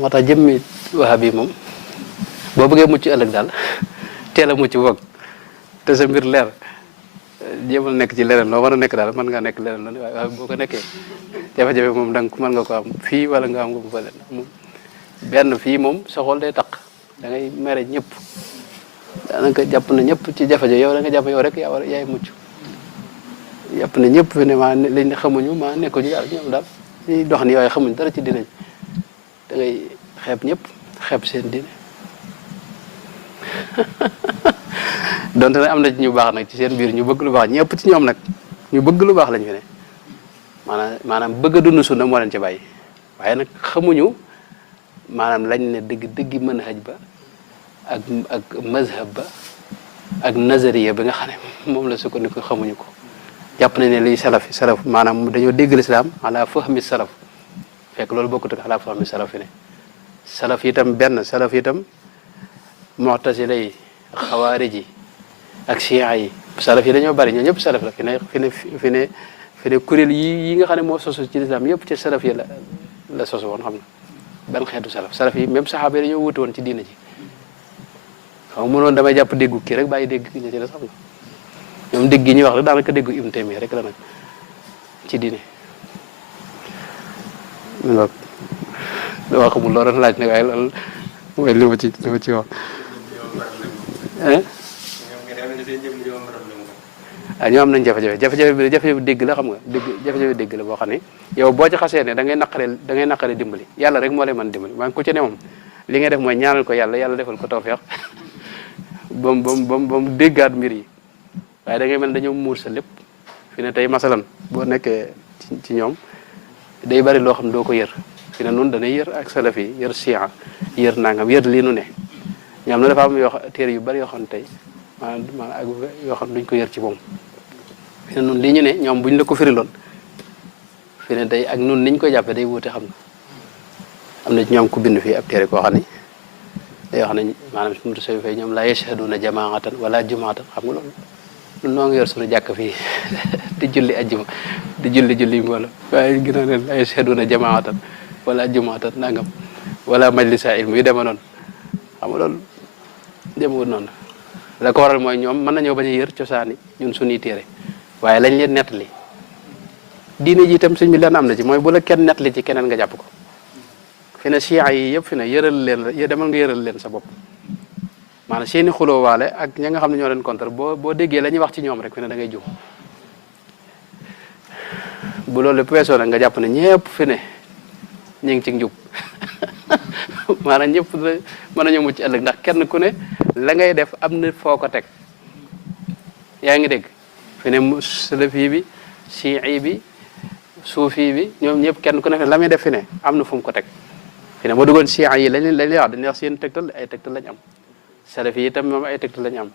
moo tax jëmmi wahabi moom boo bëggee mucc ëllëg daal teel a mucc boog te sa mbir leer jéemal nekk ci leneen loo mën a nekk daal mën ngaa nekk leneen la waaye boo ko nekkee jafe-jafe moom danga mën nga ko am fii wala nga am ko bu fa leen benn fii moom sa xol day taq da ngay mere ñëpp daanaka jàpp na ñëpp ci jafe-jafe yow da nga jàpp yow rek yaa war yaay mucc jàpp na ñëpp fi ne maa lañ xamuñu maa nekkuñu daal ñoom daal ñuy dox ni waaye xamuñ dara ci dinañ da ngay xeeb ñëpp xeeb seen dine donte nag am na ci ñu baax nag ci seen biir ñu bëgg lu baax ñëpp ci ñoom nag ñu bëgg lu baax lañ fi ne maanaam bëgg a dund sunna moo leen ci bàyyi waaye nag xamuñu maanaam lañ ne dëgg manhaj ba ak mazhab ba ak nazariya bi nga xam ne moom la sukkandiku xamuñu ko jàpp nañ ne liy salaf maanaam dañoo dégg lislaam ala fahmi salaf fekk loolu bokkut ak ala fahmi salaf yi ne salaf itam salaf itam mu'tazila yi xawaarij yi ak chia yi salaf yi dañoo bari ñoo ñëpp salaf la fi ne kuréel yi nga xam ne moo sosu ci lislaam yëpp ci salaf yi la sosu woon xam na ban xeetu salaf yi même saxaaba yi dañoo wuute woon ci diina ji xam nga mënoon damay jàpp déggu kii rek bàyyi dégg ñi ci la xam nga ñoom dégg yi ñuy wax rek daanaka déggu Ibn Taymiya rek la nag ci diine loolu dama xamul loo doon laaj nag waaye loolu mooy li ma ci wax ñoo am nañ jafe-jafe bi dégg la xam nga jafe-jafe dégg la boo xam ne yow boo ci xasee ne da ngay naqaree dimbali yàlla rek moo lay mën dimbali waaye ku ci ne moom li ngay def mooy ñaanal ko yàlla defal ko tawfeex ba mu déggaat mbir yi waaye da ngay mel dañoo muur sa lépp fi ne tey masalan boo nekkee ci ñoom day bari loo xam doo ko yër fi ne noonu danay yër ak salaf yi yër siya yër nangam yër lii nu ne ñoom na dafa am téere yu bari yoo xam ne tey maanaam ak yoo xam ne duñ ko yër ci moom fi ne noonu lii ñu ne ñoom buñ la ko firiloon fi ne day ak noonu niñ koy jàppee day wuute xam nga am na ci ñoom ku bind fii ab téere koo xam ne day wax ne maanaam su mutu soy fay ñoom la yashhaduna jamaatan wala jumaatan xam nga loolu ñun noo ngi yor suñu jàkk fii di julli ajjuma di julli mbooloo waaye gën a ne la yashhaduna jamaatan wala jumaatan nangam wala majlisa ilmi yu dema noonu xam nga loolu demewul noonu la ko waral mooy ñoom mën nañoo bañ a yër cosaani ñun suñuy téere waaye lañ leen nettali diine ji itam sëñ bi leen am na ci mooy bu la kenn nettali ci keneen nga jàpp ko fi ne chia yi yëpp fi ne demal nga yëral leen sa bopp maanaam seeni xuloo waale ak ña nga xam ne ñoo leen contre boo déggee la ñuy wax ci ñoom rek fi ne da ngay jum bu loolu lépp weesoo nag nga jàpp ne ñëpp fi ne ñu ngi ci njub maanaam ñëpp mën nañoo mucc ëllëg ndax kenn ku ne la ngay def am na foo ko teg yaa ngi dégg fi ne salafi bi chii bi suufi bi ñoom ñëpp kenn ku ne la muy def fi ne am na fu mu ko teg fi ne ma duggoon chia yi lañ wax dañuy wax seen tegtal ay tegtal lañ am salafi yi itam moom ay tegtal lañ am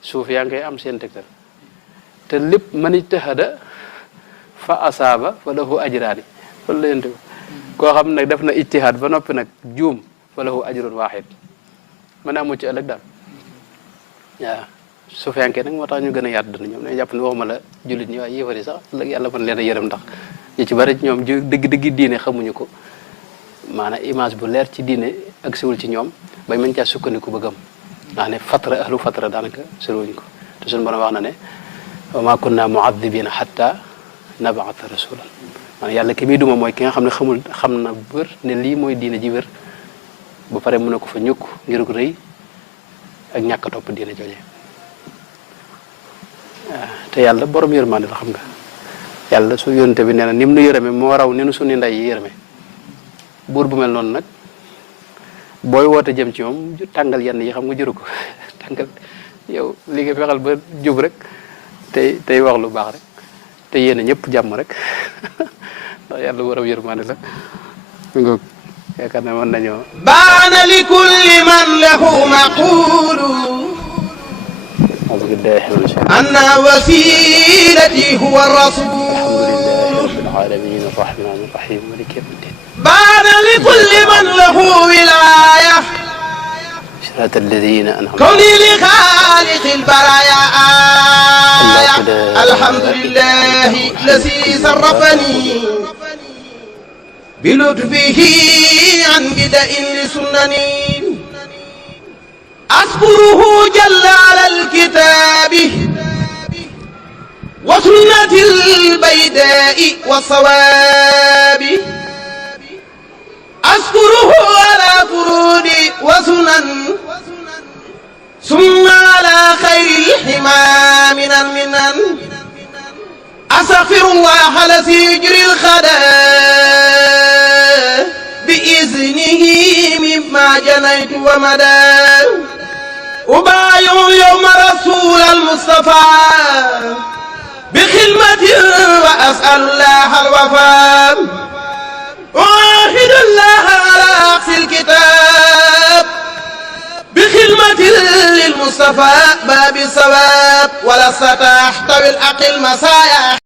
suufi yaa ngi koy am seen tegtal te lépp man ijtahada fa asaaba fa lahu ajraani loolu la yente koo xam nag def na ijtihaad ba noppi nag juum fa lahu ajrun waahid mën naa mucc ëllëg daal waaw suufiyanke nag moo tax ñu gën a yaat dana ñoom dañuy jàpp ne waxuma la jullit ñi waaye yéefar yi sax ëllëg yàlla mën leen a yërëm ndax ñu ci bari ñoom dëgg diine xamuñu ko maanaam image bu leer ci diine ak siwul ci ñoom bay mën caa sukkandiku ba gëm ndax ne ahlu fatra daanaka soriwuñ ko te suñu borom wax na ne wa ma kunna mu'adhibina hatta nab'atha rasulan maanaam yàlla ki muy duma mooy ki nga xam ne xam na wér ne lii mooy diine ji wér ba pare mën na ko fa ñukk ngir rëy ak ñàkk a topp diine jooje te yàlla borom yërmande la xam nga yàlla su yónte bi nee na ni mu nu yërëme moo raw ni nu suñu ndey yi yërëme buur bu mel noonu nag booy woote jëm ci moom tàngal yenn yi xam nga jëru ko tàngal yow li nga fexal ba jub rek tey wax lu baax rek te yéene ñëpp jàmm rek ndax yàlla borom yërmande la mi ngoog yaakaar naa mën nañoo baana li kulli man lahu maqulu a'uuzu billahi mina shaytaani anna wasilati huwa rasul alhamdulillahi rabbil alamin arrahmani arrahim maliki yawmiddin baana li kulli man lahu wilaya صراط الذين أنعمت كوني لخالق البرايا آية الحمد لله الذي صرفني بلطفه عن بدء لسنني أشكره جل على الكتاب وسنة البيداء والصواب أشكره على فروض وسنن ثم على خير الحمى من المنن أستغفر الله الذي يجري الخداء بإذنه مما جنيت ومدى أبايع يوم رسول المصطفى بخدمة وأسأل الله الوفاء أعاهد الله على عكس الكتاب بخدمة للمصطفى باب الصواب ولا تحتوي العقل مسايا